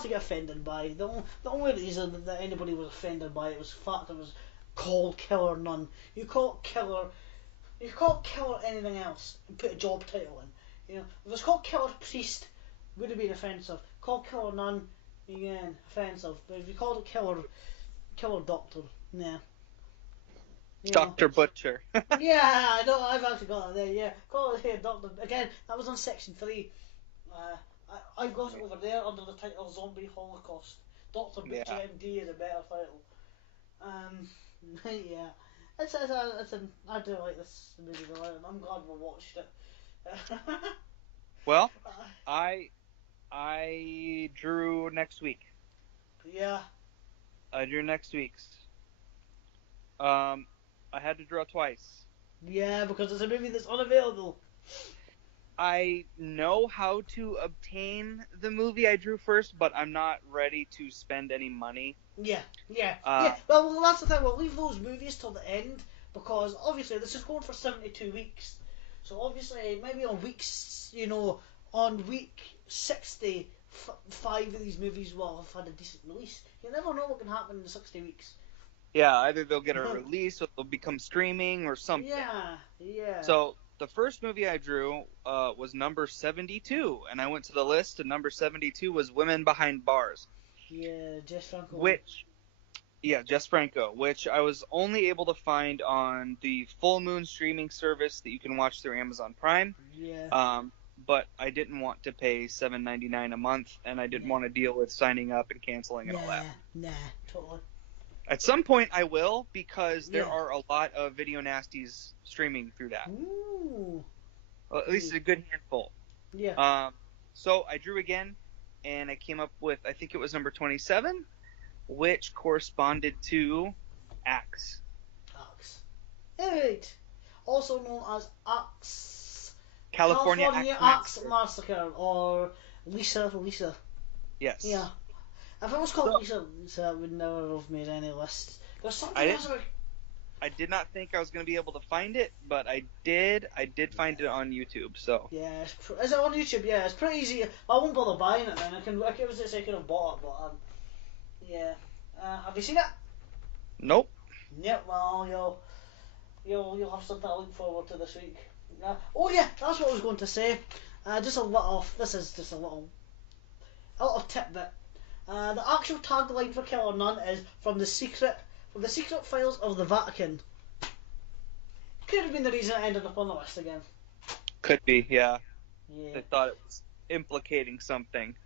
get offended by. The only reason that anybody was offended by it was the fact it was called Killer Nun. You call Killer anything else and put a job title in. You know, if it was called Killer Priest, would have been offensive. Called Killer Nun, again, offensive. But if you called it Killer Doctor, nah. Dr. Butcher. Yeah, I know. I've actually got that there. Yeah, call it here, Doctor. Again, that was on Section 3. I've got it over there under the title Zombie Holocaust. Dr. Butcher MD is a better title. Yeah. I do like this movie though. I'm glad we watched it. Well, I drew next week. Yeah. I drew next week's. I had to draw twice. Yeah, because it's a movie that's unavailable. I know how to obtain the movie I drew first, but I'm not ready to spend any money. Yeah. Well, that's the thing. We'll leave those movies till the end because obviously this is going for 72 weeks. So obviously, maybe on weeks, on week 60, 5 of these movies will have had a decent release. You never know what can happen in the 60 weeks. Yeah, either they'll get a release or they'll become streaming or something. Yeah. So the first movie I drew was number 72, and I went to the list, and number 72 was Women Behind Bars. Yeah, Jess Franco. Jess Franco, which I was only able to find on the Full Moon streaming service that you can watch through Amazon Prime. Yeah. But I didn't want to pay $7.99 a month, and I didn't want to deal with signing up and canceling and all that. Nah, totally. At some point I will, because there are a lot of video nasties streaming through that. Ooh. Well, at least a good handful. Yeah. So I drew again, and I came up with, I think it was number 27, which corresponded to Axe. Right. Also known as Axe. California Axe Massacre, or Lisa. Yes. Yeah. If it was called Lisa, it would never have made any lists. There's something else about... I did not think I was going to be able to find it, but I did. I did find it on YouTube, so... Yeah, is it on YouTube? Yeah, it's pretty easy. I won't bother buying it then. I could have bought it, but... yeah. Have you seen it? Nope. Yep, well, you'll have something to look forward to this week. Oh yeah, that's what I was going to say. This is just a little tidbit. The actual tagline for Killer Nun is from the secret files of the Vatican. Could have been the reason it ended up on the list again. Could be, yeah. Yeah. They thought it was implicating something.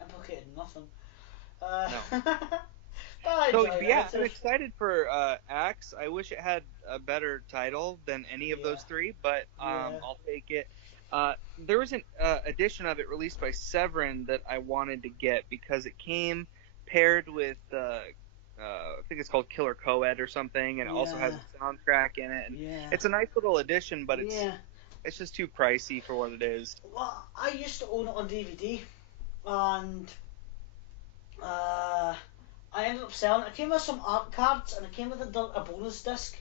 Implicated nothing. No. So yeah, I'm excited for Axe. I wish it had a better title than any of those three, but I'll take it. There was an edition of it released by Severin that I wanted to get because it came paired with I think it's called Killer Coed or something, and it also has a soundtrack in it. And it's a nice little edition, but it's just too pricey for what it is. Well, I used to own it on DVD, and I ended up selling it. It came with some art cards, and it came with a bonus disc.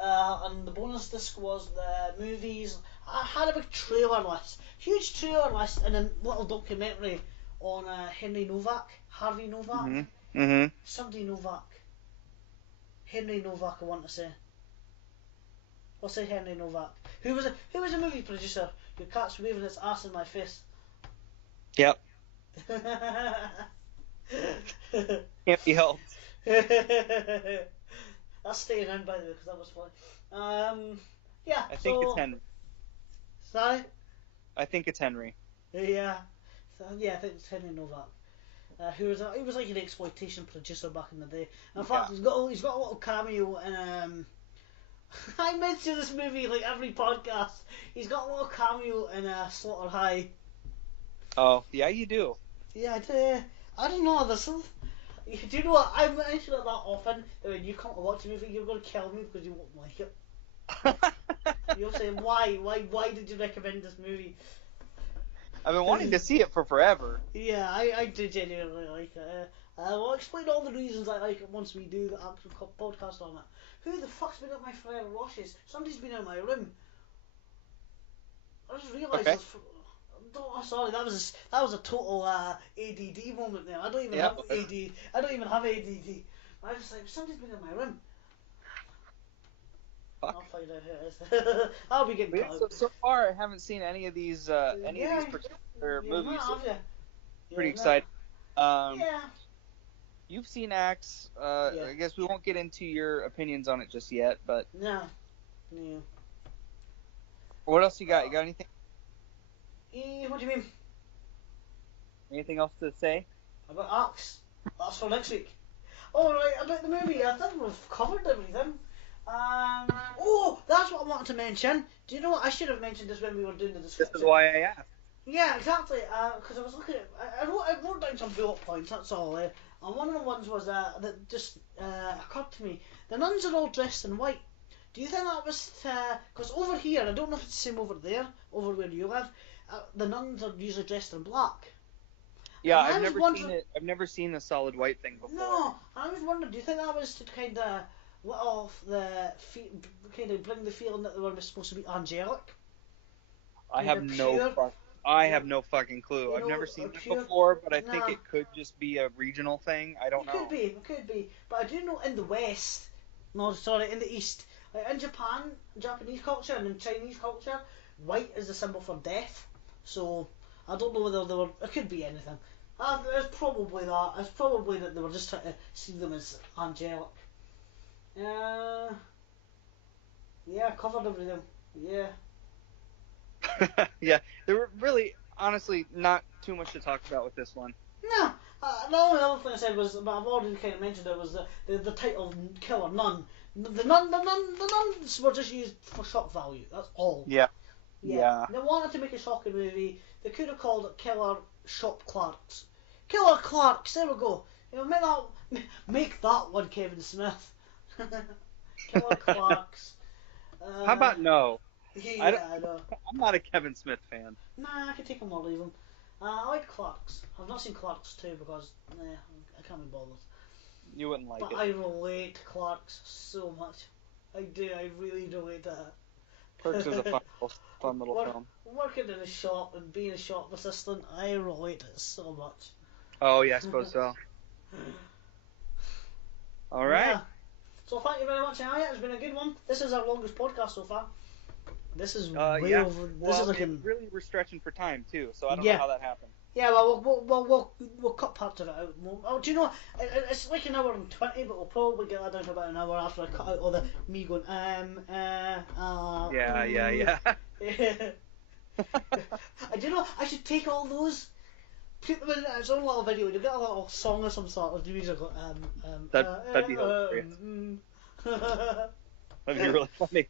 And the bonus disc was the movies. I had a big trailer list, huge trailer list, and a little documentary on Harvey Novak. Mm-hmm. Somebody Novak. Henry Novak, I want to say. I'll say Henry Novak. Who was a movie producer? Your cat's waving its ass in my face. Yep. Can't be helped. That's staying in, by the way, because that was funny. Yeah. I think it's Henry. Sorry. I think it's Henry. Yeah. So, yeah, I think it's Henry Novak. He was like an exploitation producer back in the day. In fact, he's got a little cameo in. I mention this movie like every podcast. He's got a little cameo in Slaughter High. Oh, yeah, you do. Yeah, I don't know. Do you know what? I mention it that often that when you come to watch a movie, you're going to kill me because you won't like it. You'll say, why did you recommend this movie? I've been wanting to see it for forever. Yeah, I do genuinely like it. I'll explain all the reasons I like it once we do the actual podcast on it. Who the fuck's been at my Ferrero Rochers? Somebody's been in my room. I just realised. Okay. Oh, sorry, that was a total ADD moment there. I don't even have ADD. I don't even have ADD. I was just like, somebody's been in my room. Fuck. I'll find out who it is. I'll be getting cut. So far, I haven't seen any of these particular movies. Not, have you? Pretty excited. Yeah. You've seen Axe. I guess we won't get into your opinions on it just yet, but No. what else you got? You got anything? What do you mean? Anything else to say? About Axe? That's for next week. Oh, right, about the movie. I think we've covered everything. That's what I wanted to mention. Do you know what? I should have mentioned this when we were doing the description. This is why I asked. Yeah, exactly. Because I was looking at, I wrote down some bullet points. That's all. And one of the ones was that just occurred to me. The nuns are all dressed in white. Do you think that was because over here, I don't know if it's the same over there, over where you live. The nuns are usually dressed in black. Yeah, And I've never seen the solid white thing before. No, I was wondering. Do you think that was to kind of let off kind of bring the feeling that they were supposed to be angelic? I have no fucking clue. I've never seen it before, but I think it could just be a regional thing. I don't know. It could be. But I do know in the West, in the East, like in Japan, Japanese culture, and in Chinese culture, white is the symbol for death. So I don't know whether they were. It could be anything. It's probably that. It's probably that they were just trying to see them as angelic. Yeah, covered everything. Yeah. Yeah, there were really, honestly, not too much to talk about with this one. No, the only other thing I said was, but I've already kind of mentioned it, was the title Killer Nun. The nuns were just used for shock value. That's all. Yeah. They wanted to make a shocking movie. They could have called it Killer Shop Clarks. Killer Clarks. There we go. Make that one, Kevin Smith. Killer Clarks. How about no? Yeah, I know. I'm not a Kevin Smith fan. Nah, I can take him or leave him. I like Clarks. I've not seen Clarks 2 because I can't be bothered. You wouldn't like but it. I relate to Clarks so much. I do. I really relate to that. Clerks is a fun little film. Working in a shop and being a shop assistant, I relate to it so much. Oh yeah, I suppose so. All right. Yeah. So thank you very much, Elliot. It's been a good one. This is our longest podcast so far. This is way over. This is like really we're stretching for time too, so I don't know how that happened. Yeah, well, we'll cut parts of it out. Do you know? It's like an hour and 20, but we'll probably get that down to about an hour after I cut out all the me going yeah. I do know. I should take all those, put them in its own little video. You get a little song or some sort of music. That'd be hilarious. That'd be really funny.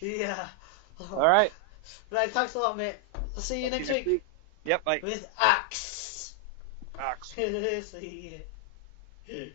Yeah. All right. Right. Thanks a lot, mate. I'll see you next week. Yep, bye. With Axe. Axe. See you.